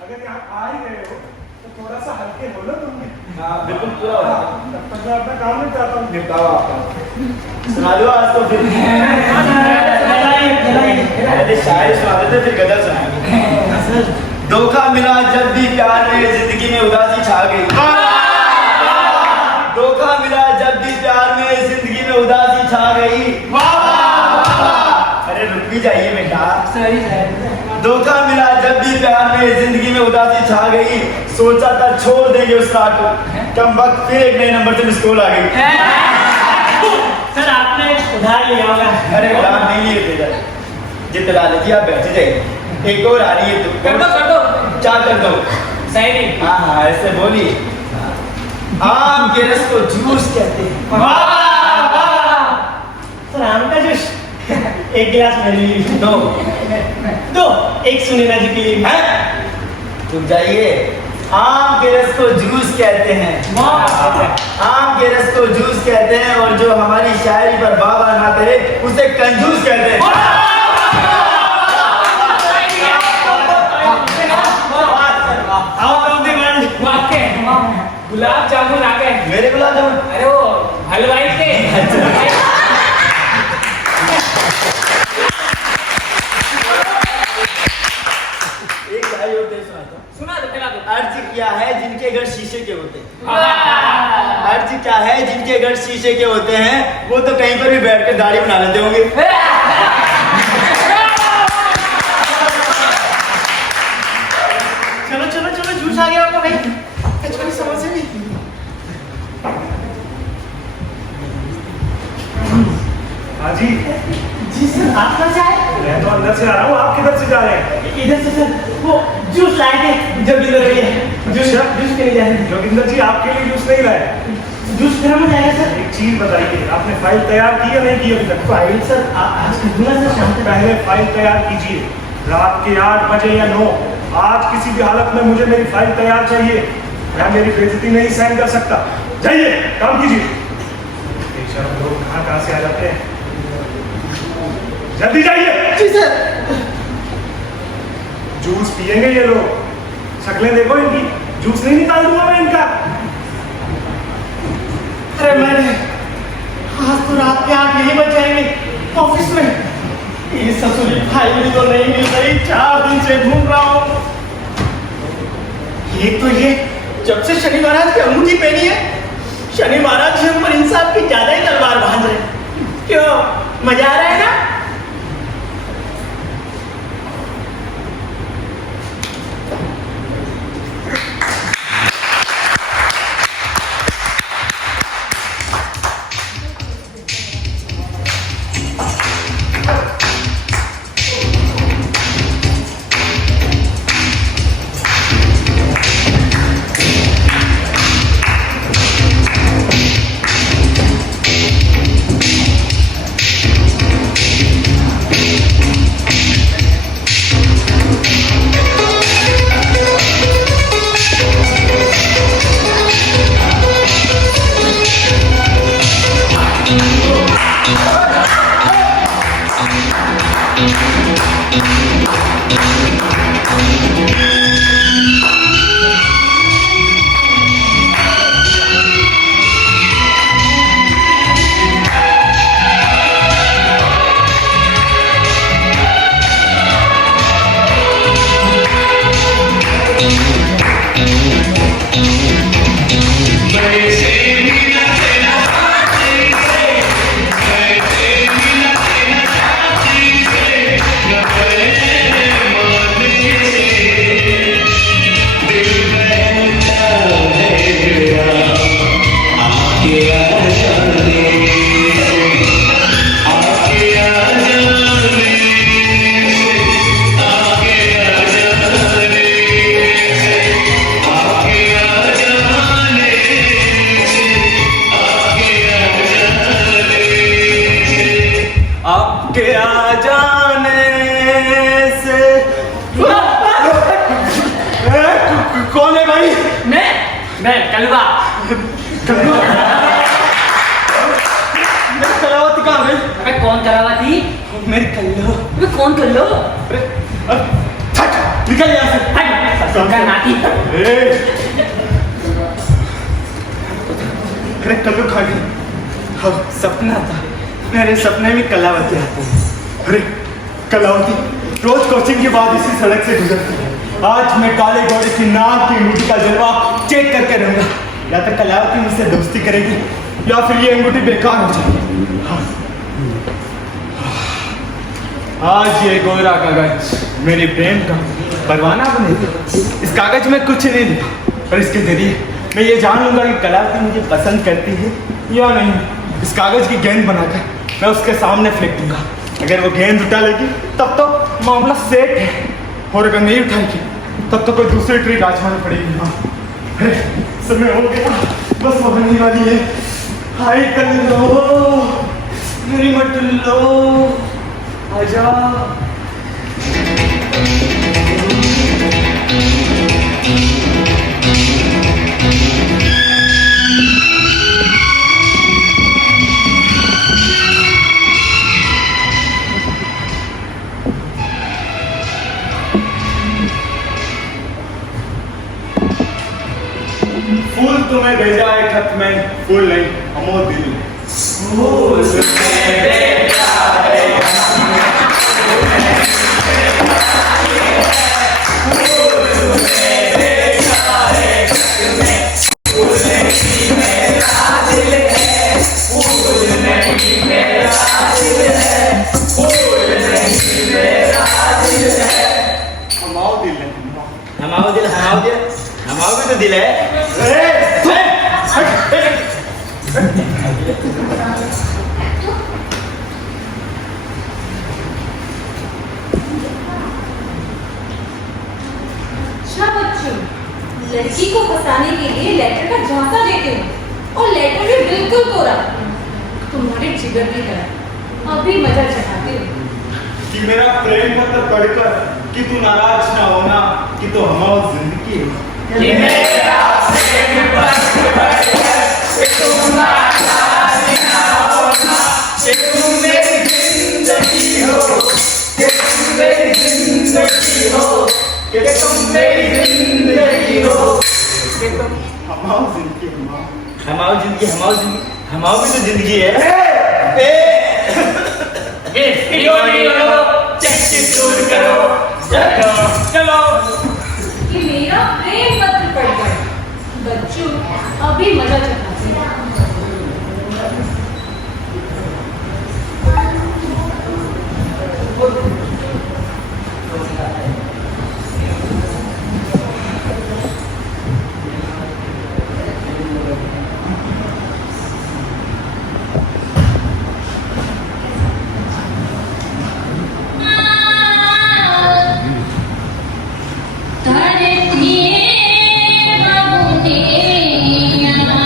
अगर यहाँ आ ही गए हो तो थोड़ा सा हल्के हो लो तुम भी। हाँ बिल्कुल पूरा हो गया। तब तक मैं अपना काम नहीं चाहता हूँ। निपटाओ आपका। सुना दो आज तो फिर। पहले शायरी सुना देते फिर गजल सुनाएंगे। धोखा मिला जब भी प्यार में, जिंदगी में उदासी छा गई। धोखा मिला जब भी प्यार में, जिंदगी में उदासी छा गई। अरे रुक भी जाइए बेटा। Sorry sir. धोखा मिला जब भी प्यार में, जिंदगी में उदासी छा गई। सोचा था छोड़ देंगे उस रात को, कम वक्त फिर एक नए नंबर से मिस कॉल आ गई। सर आपने उधार लिया होगा। अरे उधार नहीं लिए थे सर। जितना लीजिए आप बैठ जाइए। एक और आ रही है तो कर दो। क्या कर दो? शायरी। हाँ हाँ ऐसे बोलिए। आम के रस को जूस कहते हैं। सर आम का जूस। एक गिलास मेरे लिए। दो एक सुनैना जी के लिए। हैं? रुक जाइए। आम के रस को जूस कहते हैं। आम के रस को जूस कहते हैं, और जो हमारी शायरी पर बाबा ना करे उसे कंजूस कहते हैं। गुलाब जामुन आ गए। मेरे गुलाब जामुन? अरे वो हलवाई के। एक शायरी और तेरे सुनाता हूँ। सुना दो, चला दो। अर्ज क्या है जिनके घर शीशे के होते हैं। अर्ज क्या है जिनके घर शीशे के होते हैं, वो तो कहीं पर भी बैठकर दाढ़ी बना लेते होंगे। चलो चलो चलो, जूस आ गया होगा भाई। छोटी समोसे भी। हाँ जी। जी सर, आप कहाँ से आए? मैं तो अंदर से आ रहा हूँ, आप किधर से जा रहे हैं? इधर से सर, वो जूस लाए थे जोगिंदर भैया। जूस जूस के लिए जा रहे हैं। जोगिंदर जी आपके लिए जूस नहीं लाए। जूस गर्म हो जाएगा सर। एक चीज बताइए, आपने फाइल तैयार की या नहीं की अभी तक? फाइल सर आज कर दूंगा सर, शाम तक। पहले फाइल तैयार कीजिए, रात के 8 बजे या 9। आज किसी भी हालत में मुझे मेरी फाइल तैयार चाहिए। मैं मेरी बेइज्जती नहीं सहन कर सकता। जाइए काम कीजिए। बेशर्म लोग कहाँ से आ जाते हैं। जल्दी जाइए। जी सर। जूस पिएंगे ये लोग, शक्लें देखो इनकी। जूस नहीं निकाल दूंगा मैं इनका। अरे मैंने आज तो रात के 8 नहीं बज जाएंगे ऑफिस में। ये ससुरी फाइल भी तो नहीं मिल रही, 4 दिन से ढूंढ रहा हूँ। एक तो ये जब से शनि महाराज की अंगूठी पहनी है, शनि महाराज जी हम पर इंसाफ की ज्यादा ही तलवार बांध रहे। क्यों, मजा आ रहा है ना? आपके आ जाने से कौन है भाई? मैं कलवा। मेरी कलावती कहाँ गई? अबे कौन कलावती? मेरी कल्लो। अबे कौन कर लो? निकल यहाँ से। संकर नाती। अरे कल्लू खा गई। हाँ, सपना था, मेरे सपने में कलावती आती है। अरे कलावती रोज कोचिंग के बाद इसी सड़क से गुजरती है। आज मैं काले घोड़े की नाक की अंगूठी का जलवा चेक करके रहूंगा। या तो कलावती मुझसे दोस्ती करेगी या फिर ये अंगूठी बेकार हो जाएगी। हाँ। आज ये गोरा कागज मेरे प्रेम का परवाना बनेगा। इस कागज में कुछ नहीं लिखा और इसके जरिए मैं ये जान लूंगा कि कलावती मुझे पसंद करती है या नहीं। इस कागज की गेंद बनाकर मैं उसके सामने फेंक दूंगा। अगर वो गेंद उठा लेगी तब तो मामला सेट है, और अगर नहीं उठाएगी तब तो कोई दूसरी ट्रिक आजमानी पड़ेगी। हाँ, अरे समय हो गया, बस वो बनने वाली है। हाय कल्लो मेरी मटुल्लो आजा। फूल तुम्हें भेजा है खत में, फूल नहीं अमोल दिल। फूल तुम्हें भेजा है हमारा भी तो दिल है। अच्छा बच्चों, लड़की को फंसाने के लिए लेटर का झांसा देते हो और लेटर भी बिल्कुल कोरा। तुम्हारे जिगर की तरह अभी मजा चढ़ाते हो कि मेरा प्रेम पत्र पढ़कर कि तू नाराज ना होना कि तो हमारी जिंदगी है। कि मेरा प्रेम पत्र पढ़कर कि तुम नाराज ना होना कि तुम मेरी जिंदगी हो, कि तुम मेरी जिंदगी हो, कि तुम मेरी जिंदगी हो, कि तुम हमारी जिंदगी हमारी जिंदगी हमारी भी तो जिंदगी है। ये चेक दूर करो, चलो चलो। कि मेरा प्रेम पत्र पढ़कर बच्चों अभी मजा चढ़ाते हो। धरती बाबू तेरा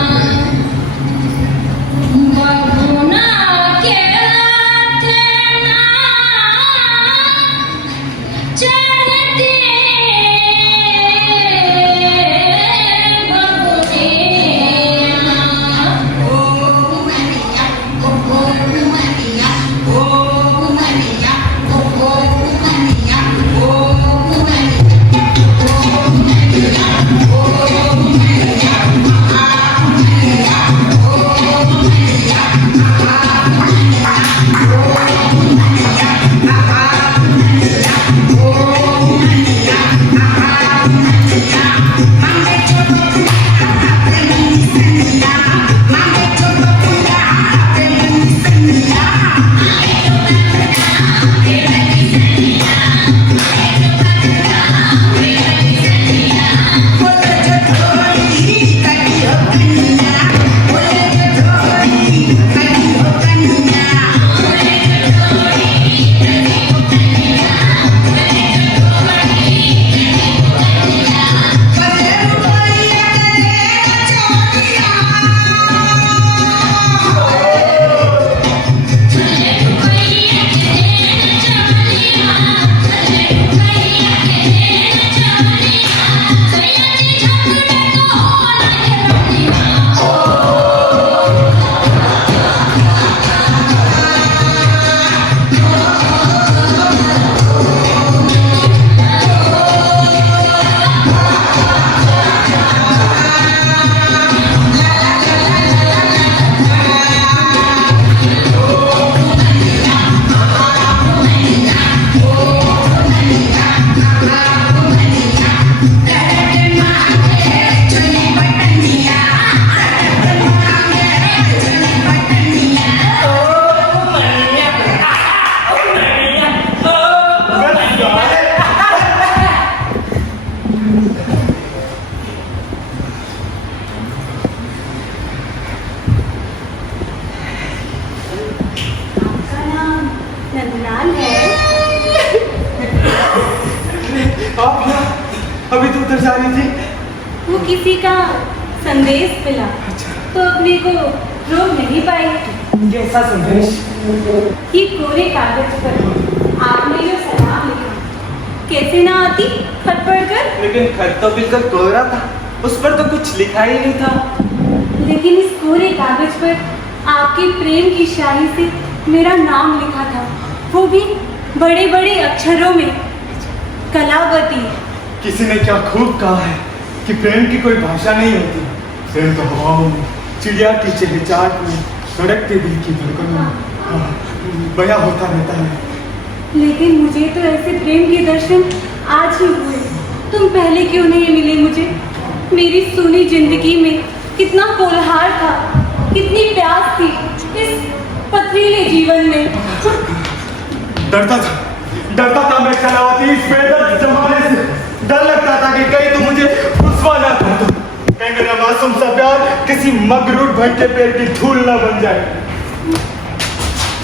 नंदलाल है। आप यहाँ अभी तो उधर जा रही थी। वो किसी का संदेश मिला तो अपने को रोक नहीं पाई। कैसा संदेश? ये कोरे कागज पर आपने जो सलाम लिखा, कैसे ना आती खत पढ़कर। लेकिन खत तो बिल्कुल कोरा था, उस पर तो कुछ लिखा ही नहीं था। लेकिन इस कोरे कागज पर आपके प्रेम की शाही से मेरा नाम लिखा था, वो भी बड़े बड़े अक्षरों में, कलावती। किसी ने क्या खूब कहा है कि प्रेम की कोई भाषा नहीं होती। प्रेम तो हवाओं में, चिड़िया की चहचहाट में, धड़कते दिल की धड़कन में बयां होता रहता है। लेकिन मुझे तो ऐसे प्रेम के दर्शन आज ही हुए। तुम पहले क्यों नहीं मिले मुझे? मेरी सूनी जिंदगी में कितना कोलाहल था, कितनी प्यास थी इस पथरीले जीवन में। डरता था मैं कलावती, इस बेदर्द जमाने से। डर लगता था कि कहीं तो मुझे रुस्वा ना कर दो, कहीं मेरा मासूम सा प्यार किसी मगरूर भटके पैर की धूल ना बन जाए।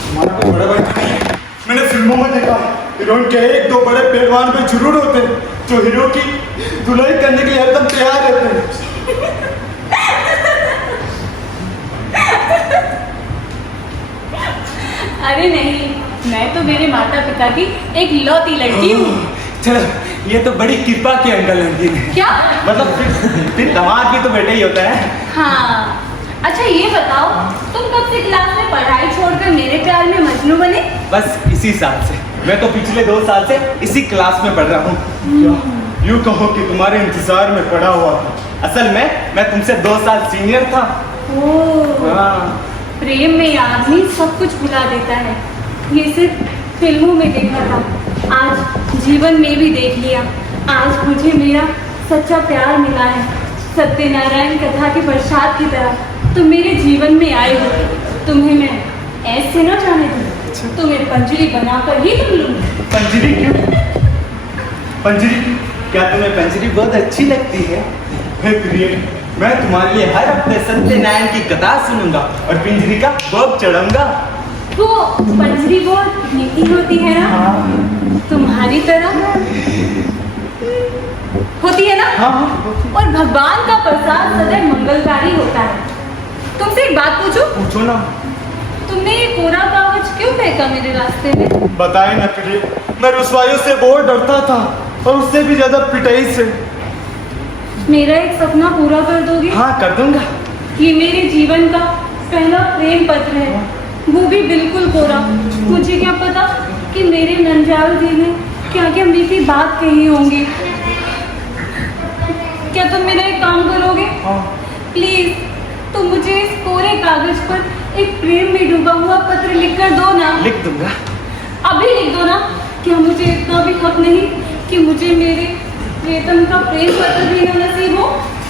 हमारा कोई बड़ा भाई नहीं है। मैंने फिल्मों में देखा हीरोइन के एक दो बड़े पहलवान पे जरूर होते हैं जो हीरो की धुलाई करने के लिए हरदम तैयार रहते हैं। अरे नहीं, मैं तो मेरे माता पिता की एक लौती लड़की हूँ। चलो, ये तो बड़ी कृपा की अंकल आंटी ने। क्या? मतलब फिर दामाद भी तो बेटा ही होता है। हाँ, अच्छा ये बताओ, तुम कब से क्लास में पढ़ाई छोड़कर मेरे प्यार में मजनू बने? बस इसी साल से। मैं तो पिछले 2 साल से इसी क्लास में पढ़ रहा हूँ। यूँ कहो कि तुम्हारे इंतजार में पढ़ा हुआ था। असल में मैं तुमसे 2 साल सीनियर था। ओह, हाँ। प्रेम में आदमी सब कुछ भुला देता है। ये सिर्फ फिल्मों में देखा था, आज जीवन में भी देख लिया। आज मुझे मेरा सच्चा प्यार मिला है। सत्यनारायण कथा की बरसात की तरह तुम मेरे जीवन में आए हो। तुम्हें मैं ऐसे ना जाने दूँ, तुम्हें पंजरी बनाकर ही तुम लूँगी। पंजरी क्यों? पंजरी? क्या तुम्हें पंजरी बहुत अच्छी लगती है? हे प्रिय, मैं तुम्हारे लिए हर हफ्ते सत्यनारायण की कथा सुनूंगा और पिंजरी का भोग चढ़ाऊंगा। वो पंजरी बहुत मीठी होती है ना, तुम्हारी तरह होती है ना। हाँ। और भगवान का प्रसाद सदैव मंगलकारी होता है। तुमसे एक बात पूछूं? पूछो ना। तुमने ये कोरा कागज क्यों फेंका मेरे रास्ते में? बताए ना प्रिय, मैं रुसवाइयों से बहुत डरता था और उससे भी ज्यादा पिटाई से। मेरा एक सपना पूरा कर दोगे? हाँ, कर दूंगा। ये मेरे जीवन का पहला प्रेम पत्र है, वो भी बिल्कुल कोरा। मुझे क्या पता कि मेरे नंजाल जी ने क्या क्या मीठी बात कही होंगी। क्या तुम मेरा एक काम करोगे? प्लीज तुम मुझे इस कोरे कागज पर एक प्रेम में डूबा हुआ पत्र लिख कर दो ना। लिख दूंगा। अभी लिख दो ना। क्या मुझे इतना भी हक नहीं कि मुझे मेरे प्रियतम का प्रेम पत्र भी नसीब हो?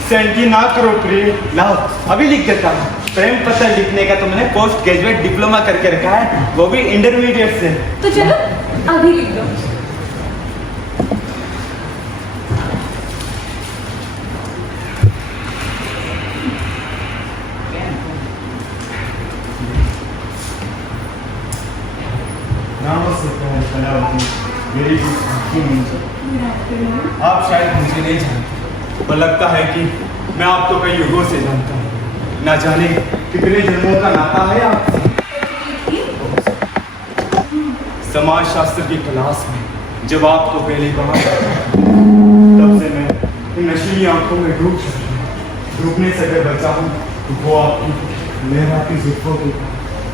सेंटी ना करो प्रिय, लाओ अभी लिख देता हूँ। प्रेम पत्र लिखने का तो मैंने पोस्ट ग्रेजुएट डिप्लोमा करके रखा है, वो भी इंटरमीडिएट से। तो चलो अभी लिख दो। मेरी आप शायद मुझे नहीं जानते, पर लगता है कि मैं आपको कई युगों से जानता हूँ। ना जाने कितने जन्मों का नाता है आपसे। समाज शास्त्र की क्लास में जब आपको पहली बार तब से मैं इन नशीली आंखों में डूबने से अगर बचा हूँ तो वो आपकी लहराती जुल्फों की।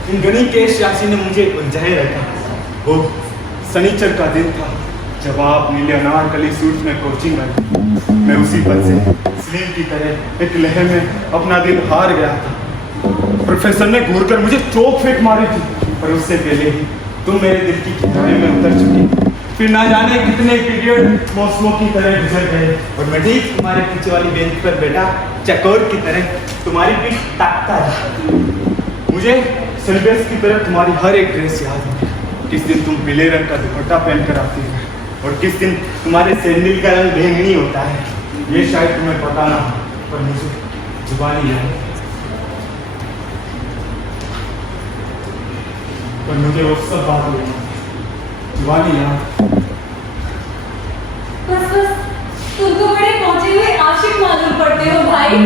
इन गणिकेश यासी ने मुझे उलझाए रखा। वो शनिचर का दिन था जब आप नीले अनारकली सूट में कोचिंग आई। मैं उसी पल से स्लीम की तरह एक लहर में अपना दिल हार गया था। प्रोफेसर ने घूर कर मुझे चोक फेंक मारी थी, पर उससे पहले ही तुम मेरे दिल की गहराई में उतर चुकी। फिर ना जाने कितने पीरियड मौसमों की तरह गुजर गए और मैं ठीक तुम्हारे पीछे वाली बेंच पर बैठा चकोर की तरह तुम्हारी पीठ ताकता रहा। मुझे सिलेबस की तरह तुम्हारी हर एक ड्रेस याद है। किस दिन तुम पीले रंग का दुपट्टा पहनकर आती हो और किस दिन तुम्हारे सैंडल का रंग बैंगनी होता है। ये शायद तुम्हें पता ना हो, पर मुझे जुबानी है। पर मुझे वो सब बात जुबानी यार। बस तुम तो बड़े पहुंचे हुए आशिक मालूम पड़ते हो भाई।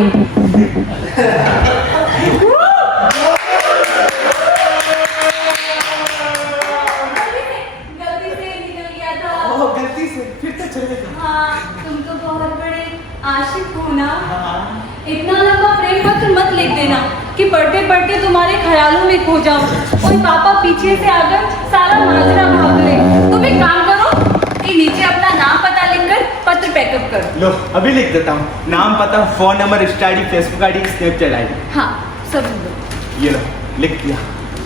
गलती से निकल गया था। गलती से फिर तो चलेगा। हाँ, तुम तो बहुत बड़े आशिक हो ना। इतना लंबा प्रेम पत्र मत लिख देना कि पढ़ते पढ़ते तुम्हारे ख्यालों में खो जाओ और पापा पीछे से आकर सारा माजरा भाग ले। तुम एक काम करो कि नीचे अपना नाम पता लिखकर पत्र पैकअप करो। लो अभी लिख देता हूँ, नाम पता phone number study Facebook ID Snapchat ID. हाँ सब लो। ये लो लिख दिया।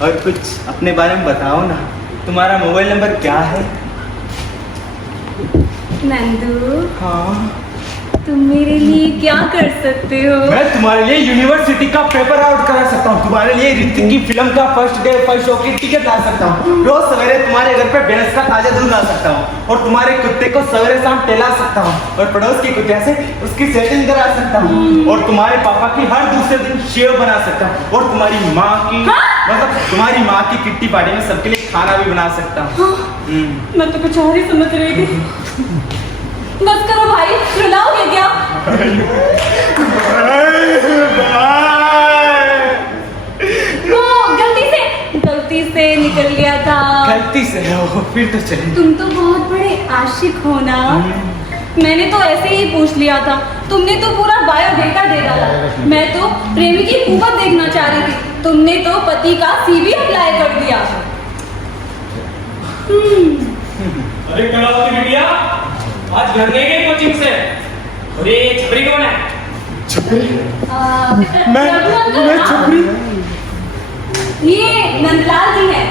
और कुछ अपने बारे में बताओ ना, तुम्हारा मोबाइल नंबर क्या है? नंदू, हाँ तुम मेरे लिए क्या कर सकते हो? मैं तुम्हारे लिए यूनिवर्सिटी का पेपर आउट करा सकता हूँ, तुम्हारे लिए ऋतिक की फिल्म का फर्स्ट डे फर्स्ट शो की टिकट ला सकता हूँ, रोज सवेरे तुम्हारे घर पे भैंस का ताजा दूध ला सकता हूँ और तुम्हारे कुत्ते को सवेरे शाम टहला सकता हूँ और पड़ोस की कुत्ते से उसकी सेटिंग करा सकता हूँ और तुम्हारे पापा की हर दूसरे दिन शेव बना सकता हूँ और तुम्हारी माँ की मतलब तुम्हारी माँ की किट्टी पार्टी में सबके लिए खाना भी बना सकता हूँ। मैं तो कुछ और ही समझ रही थी। बस करो भाई, रुलाओगे क्या? वो गलती से निकल गया था। गलती से हो फिर तो चलें। तुम तो बहुत बड़े आशिक हो ना। मैंने तो ऐसे ही पूछ लिया था, तुमने तो पूरा बायोडेटा दे डाला। मैं तो प्रेमी की कुवत देखना चाह रही थी, तुमने तो पति का सीवी अप्लाई कर दिया। अरे कलावती बिटिया, आज घर नहीं गई कोचिंग से? अरे छपरी कौन है? मैं छपरी। ये नंदलाल जी हैं।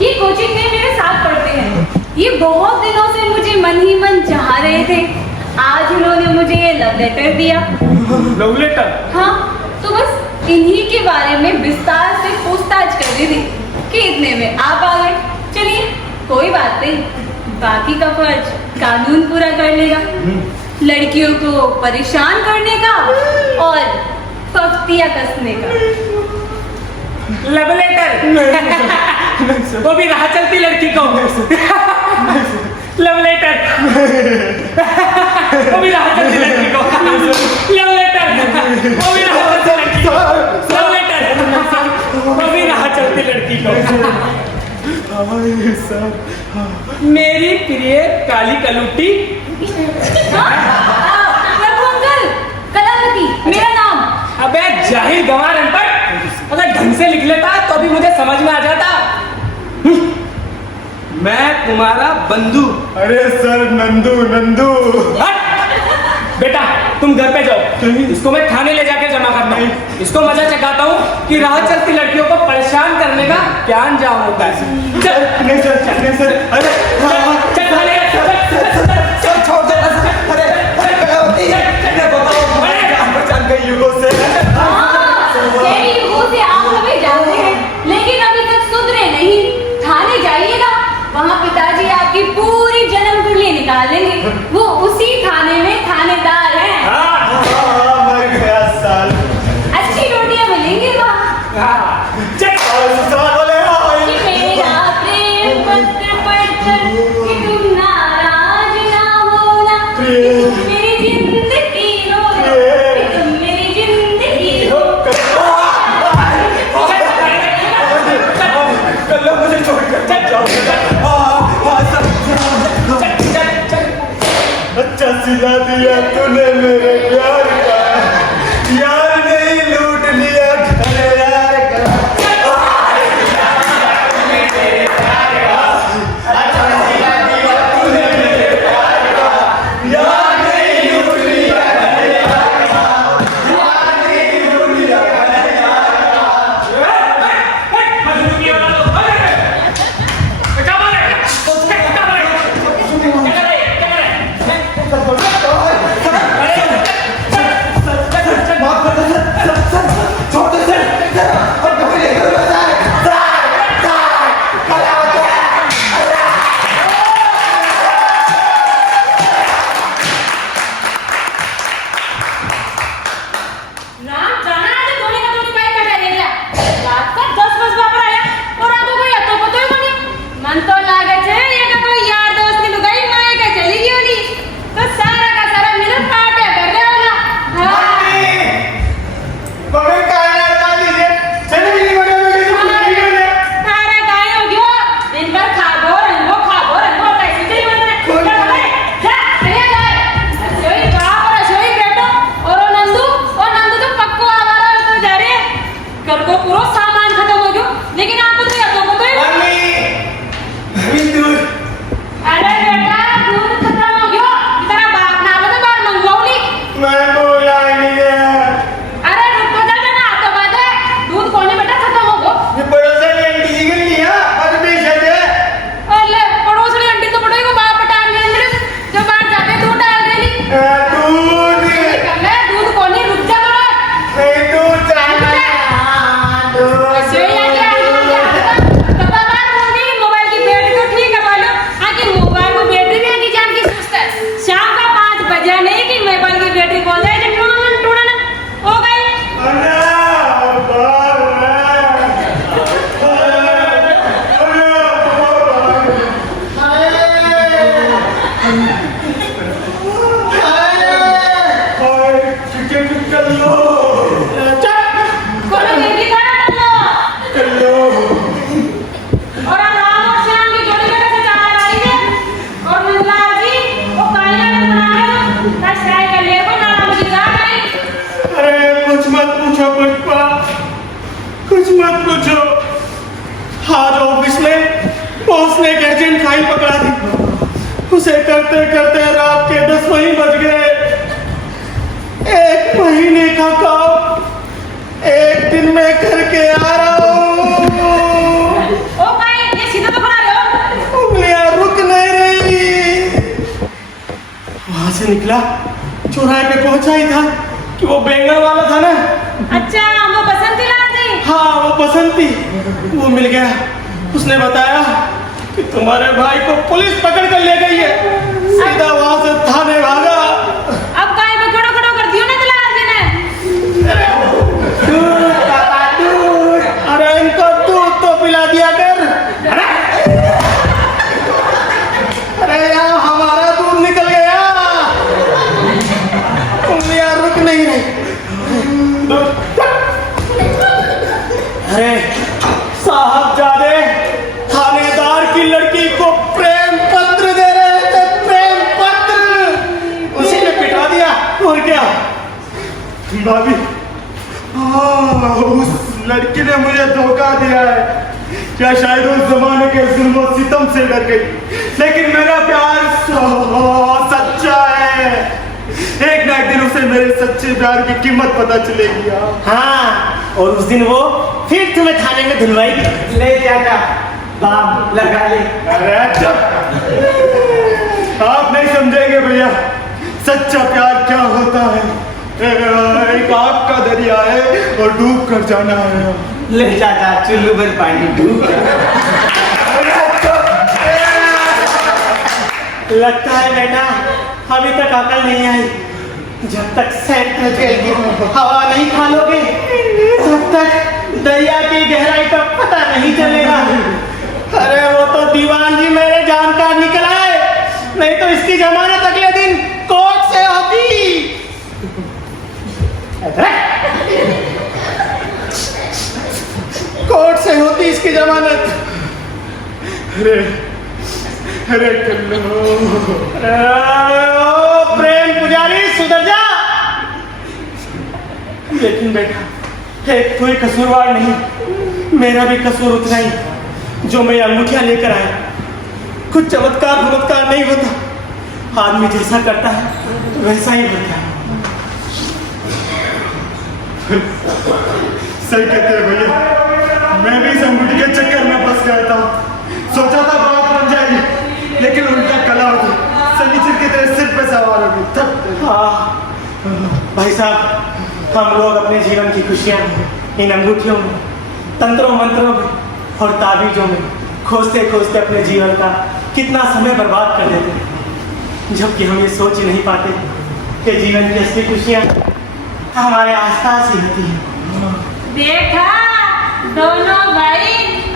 ये कोचिंग में मेरे साथ पढ़ते हैं। ये बहुत दिनों से मुझे मन ही मन चाह रहे थे। आज इन्होंने मुझे ये लव लेटर दिया। Love letter? हाँ, तो बस इन्हीं के बारे में विस्तार से पूछताछ कर रही थी कि इतने में आप आ गए। चलिए कोई बात नहीं, बाकी का फर्ज कानून पूरा कर लेगा। लड़कियों को परेशान करने का और पफ्तियां कसने का। Love letter? वो भी राह चलती लड़की को। Love letter? वो भी राह चलती लड़की को। Love letter? वो भी राह चलती लड़की को। Love letter? वो भी राह चलती लड़की को। मेरी प्रिय काली कलुटी। प्रभु अंकल, कलावती मेरा नाम। अबे जाहिल गंवार अनपढ़, अगर ढंग से लिख लेता तो भी मुझे समझ में आ जाता। मैं तुम्हारा बंधु। अरे सर नंदू नंदू। हट! बेटा तुम घर पे जाओ, इसको मैं थाने ले जाके जमा करता हूँ। इसको मजा चखाता हूँ कि राह चलती लड़कियों को परेशान करने का क्या अंजाम होता है। चल नहीं सर अरे चल थाने। सर छोड़ दे। अरे कलावती बताओ मैं जान गई युगों से। कई युगों से आप हमें जानते हैं, लेकिन अभी तक सुधरे नहीं। थाने जाइएगा, वहाँ पिताजी आपकी पूरी जन्म कुंडली निकाल लेंगे। वो उसी थाने में थानेदार हैं। मर गया साल। अच्छी रोटियां मिलेंगी वहाँ। चल कि मेरा प्रेम पत्र पढ़कर आज ऑफिस में बॉस ने एक अर्जेंट फाइल पकड़ा दी। उसे करते करते रात के 10 वही बज गए। 1 महीने का काम 1 दिन में करके आ रहा हूँ। ओ भाई ये सीधा तो बना रहे हो। उंगलियां रुक नहीं रही। वहां से निकला, चौराहे पे पहुंचा ही था कि वो बैंगन वाला था ना। अच्छा वो बसंती लाल जी। हाँ वो बसंती, वो मिल गया। उसने बताया कि तुम्हारे भाई को पुलिस पकड़ कर ले गई है। सीधा वहां से थाने भागा। अब गाय में खड़ो खड़ो कर दियो ना लाल जी ने। दूध पापा दूध, अरे इनको दूध तो पिला दिया कर। अरे यार हमारा दूध निकल गया। उंगलियां रुक नहीं रही। अरे साहबजादे थानेदार की लड़की को प्रेम पत्र दे रहे थे, प्रेम पत्र। उसी ने पिटा दिया और क्या। भाभी, उस लड़की ने मुझे धोखा दिया है। क्या शायद उस जमाने के जुल्म और सितम से डर गई, लेकिन मेरा प्यार सच्चा है। एक ना एक दिन उसे मेरे सच्चे प्यार की कीमत पता चलेगी। हाँ, और उस दिन वो फिर तुम्हें थाने में धुलवाई। ले जाकर बाम लगा ले। अरे चुप, आप नहीं समझेंगे भैया, सच्चा प्यार क्या होता है। एक आग का दरिया है और डूब कर जाना है। ले जाता चुल्लू भर पानी डूब। लगता है बेटा अभी तक अकल नहीं आई। जब तक सेंट्रल जेल की हवा नहीं खा लोगे तब तक दरिया की गहराई का पता नहीं चलेगा। अरे वो तो दीवान जी मेरे जानकार निकल आए, नहीं तो इसकी जमानत अगले दिन कोर्ट से होती। कोर्ट से होती इसकी जमानत। अरे कल्लो, ओ प्रेम पुजारी सुधर जा। लेकिन बेटा एक कोई कसूरवार नहीं, मेरा भी कसूर उतना ही जो मैं अंगूठियां लेकर आया। कुछ चमत्कार नहीं होता, आदमी जैसा करता है वैसा ही होता है। सही कहते हैं भैया, मैं भी इस अंगूठी के चक्कर में फंस गया था। सोचा था बात बन जाएगी, लेकिन उल्टा कला होगी, सनीचर की तरह सिर पे सवार होगी। हाँ भाई साहब, हम लोग अपने जीवन की खुशियाँ इन अंगूठियों में, तंत्रों मंत्रों में और ताबीजों में खोजते खोजते अपने जीवन का कितना समय बर्बाद कर देते हैं, जबकि हम ये सोच ही नहीं पाते कि जीवन की असली खुशियाँ हमारे आसपास ही होती हैं। देखा दोनों भाई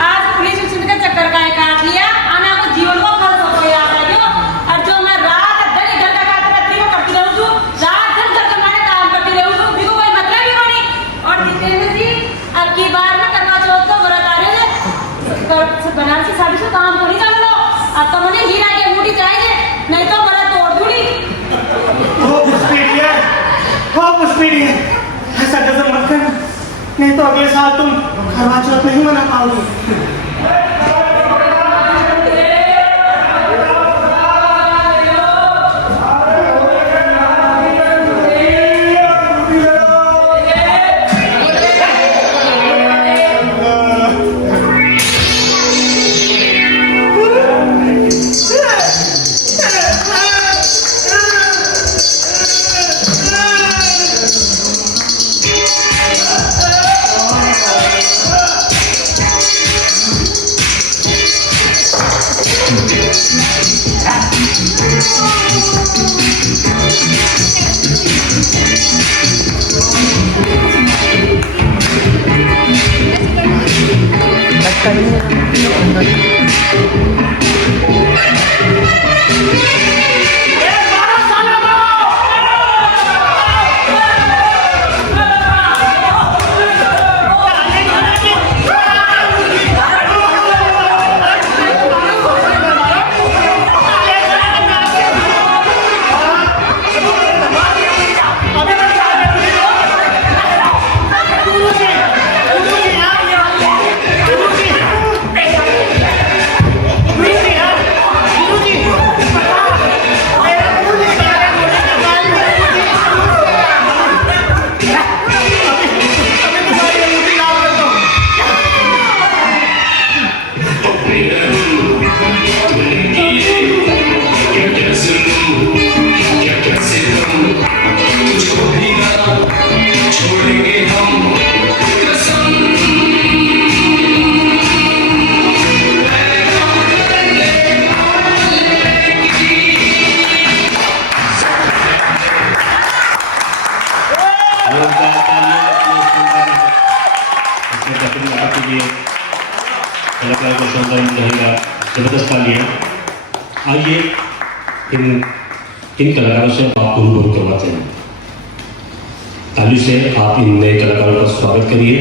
आज पुलिस स्टेशन का चक्कर का काट लिया। आना को जीवन को फल सको याद है जो। और जो मैं रात दिन घंटा काट रहती हूँ करती रहूँ छू, रात दिन करके मैंने काम करती रहूँ छू, देखो कोई मतलब ही नहीं। और जितेंद्र जी अब की बार में करवा चौथ को व्रत आ रहे हैं, बनारस की शादी से काम को नहीं कर लो। अब तो मुझे हीरा की अंगूठी चाहिए, नहीं तो व्रत तोड़ दूंगी। ऐसा गजब मत करना, नहीं तो अगले साल तुम करवा चौथ नहीं मना पाओगे। कलाकार को शानदार रहेगा, जबरदस्त तालियां। आइए इन कलाकारों से आप गुरु करवाते हैं। ताली से आप इन नए कलाकारों का स्वागत करिए,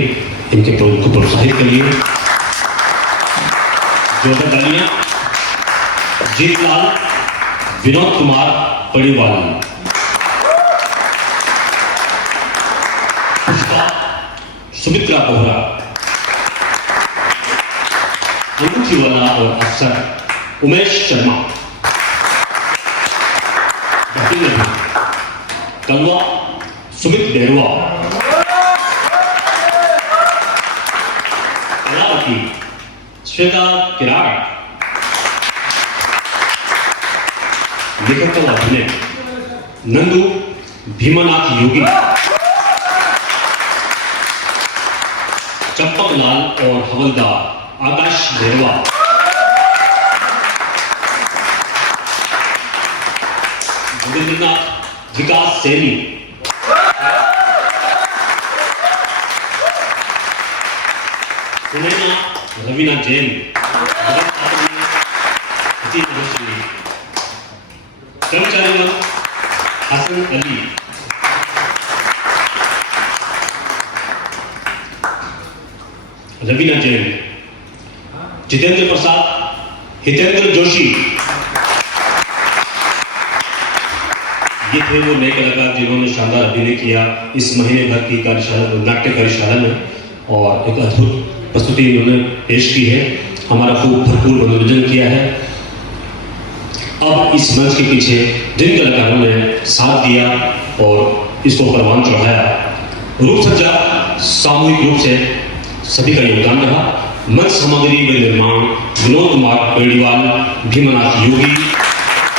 इनके को प्रोत्साहित करिए। जोरदार तालियां। जीतलाल विनोद कुमार पड़ीवाल, पुष्पा सुमित्रा बोहरा, अंगूठीवाला और अफसर उमेश शर्मा, कलवा सुमित बेरवा, कलावती श्वेता किराड़, लेखक और अभिनय नंदू भीमानाथ योगी, चंपकलाल और हवलदार आकाश बेरवा, रविंद्रनाथ विकास सैनी, सुनैना रवीना जैन, कर्मचारी हसन अली, रवीना जैन, जितेंद्र प्रसाद, हितेंद्र जोशी। ये थे वो नए कलाकार जिन्होंने शानदार अभिनय किया इस महीने भर की कार्यशाला, नाट्य कार्यशाला में, और एक अद्भुत प्रस्तुति इन्होंने पेश की है, हमारा खूब भरपूर मनोरंजन किया है। अब इस मंच के पीछे जिन कलाकारों ने साथ दिया और इसको परवान चढ़ाया, रूप सज्जा सामूहिक रूप से सभी का योगदान रहा। मंच सामग्री व निर्माण विनोद कुमार पेड़ीवाल, भीमनाथ योगी,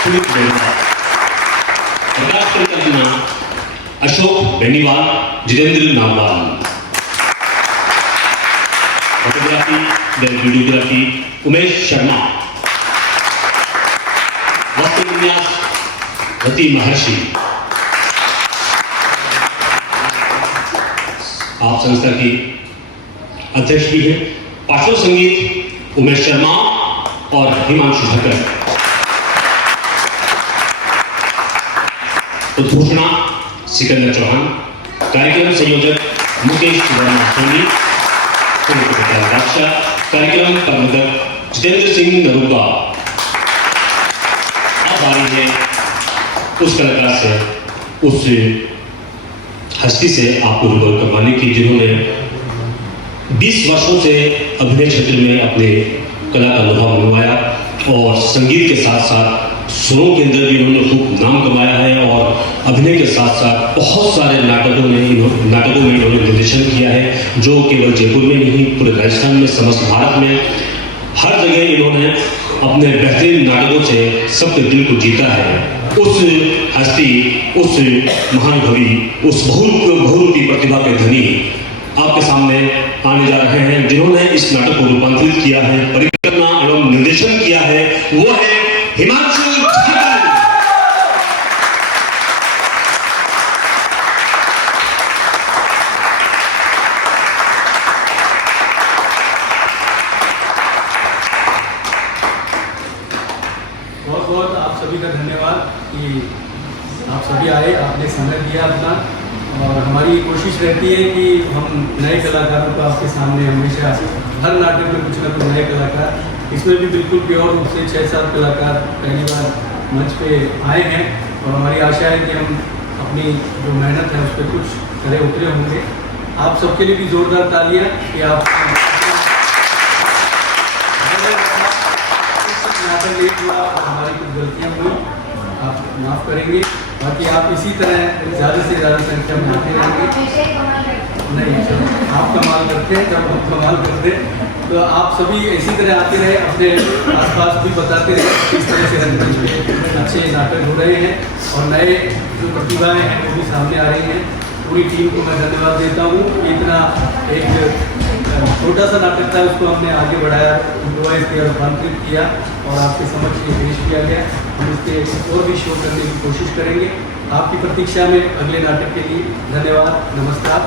सुमित बेरवा, प्रकाश परिकल्पना अशोक बेनीवाल, जितेंद्र नामवाल, फोटोग्राफी व वीडियोग्राफी उमेश शर्मा, वस्त्र विन्यास रति महर्षि। आप संस्था की अध्यक्ष भी हैं। पार्श्व संगीत उमेश शर्मा और हिमांशु भट्टर, उद्घोषणा सिकंदर चौहान, कार्यक्रम संयोजक मुकेश वर्मा सोनी, कार्यक्रम प्रबंधक जितेंद्र सिंह नरूगा। अब आ रही है उस कलाकार से, उस हस्ती से आपको रूबरू करवाने की जिन्होंने 20 वर्षों से अभिनय क्षेत्र में अपने कला का अनुभव बनवाया और संगीत के साथ साथ सुरों के अंदर भी इन्होंने खूब नाम कमाया है, और अभिनय के साथ साथ बहुत सारे नाटकों में इन्होंने निर्देशन किया है, जो केवल जयपुर में नहीं पूरे राजस्थान में, समस्त भारत में हर जगह इन्होंने अपने बेहतरीन नाटकों से सबके दिल को जीता है। उस हस्ती, उस महानुभवी, उस बहुरूपी प्रतिभा के धनी आपके सामने आने जा रहे हैं, जिन्होंने इस नाटक को रूपांतरित किया है, परिकल्पना एवं निर्देशन किया है, वो है हिमांशु भट्टर। बहुत बहुत आप सभी का धन्यवाद कि आप सभी आए, आपने समय दिया अपना, और हमारी कोशिश रहती है कि हम नए कलाकारों को आपके सामने हमेशा, हर नाटक में कुछ ना कुछ नए कलाकार, इसमें भी बिल्कुल प्योर रूप से 6-7 कलाकार पहली बार मंच पे आए हैं, और हमारी आशा है कि हम अपनी जो मेहनत है उस पर कुछ खरे उतरे होंगे। आप सबके लिए भी जोरदार तालियां कि आप नाटक लेट हुआ, हमारी कुछ गलतियाँ हुई, आप माफ़ करेंगे। बाकी आप इसी तरह ज़्यादा से ज़्यादा संख्या में आते रहेंगे। नहीं जब आप कमाल करते हैं तब हम कमाल करते हैं। तो आप सभी इसी तरह आते रहे, अपने आसपास भी बताते रहे किस तरह से रंगमंच में अच्छे नाटक हो रहे हैं और नए जो प्रतिभाएं हैं वो भी सामने आ रही हैं। पूरी टीम को मैं धन्यवाद देता हूँ। इतना एक छोटा सा नाटक था, उसको हमने आगे बढ़ाया, इम्प्रोवाइज किया, रूपांतरित किया और आपके समक्ष ये पेश किया गया। हम इसके और भी शो करने की कोशिश करेंगे। आपकी प्रतीक्षा में अगले नाटक के लिए धन्यवाद, नमस्कार।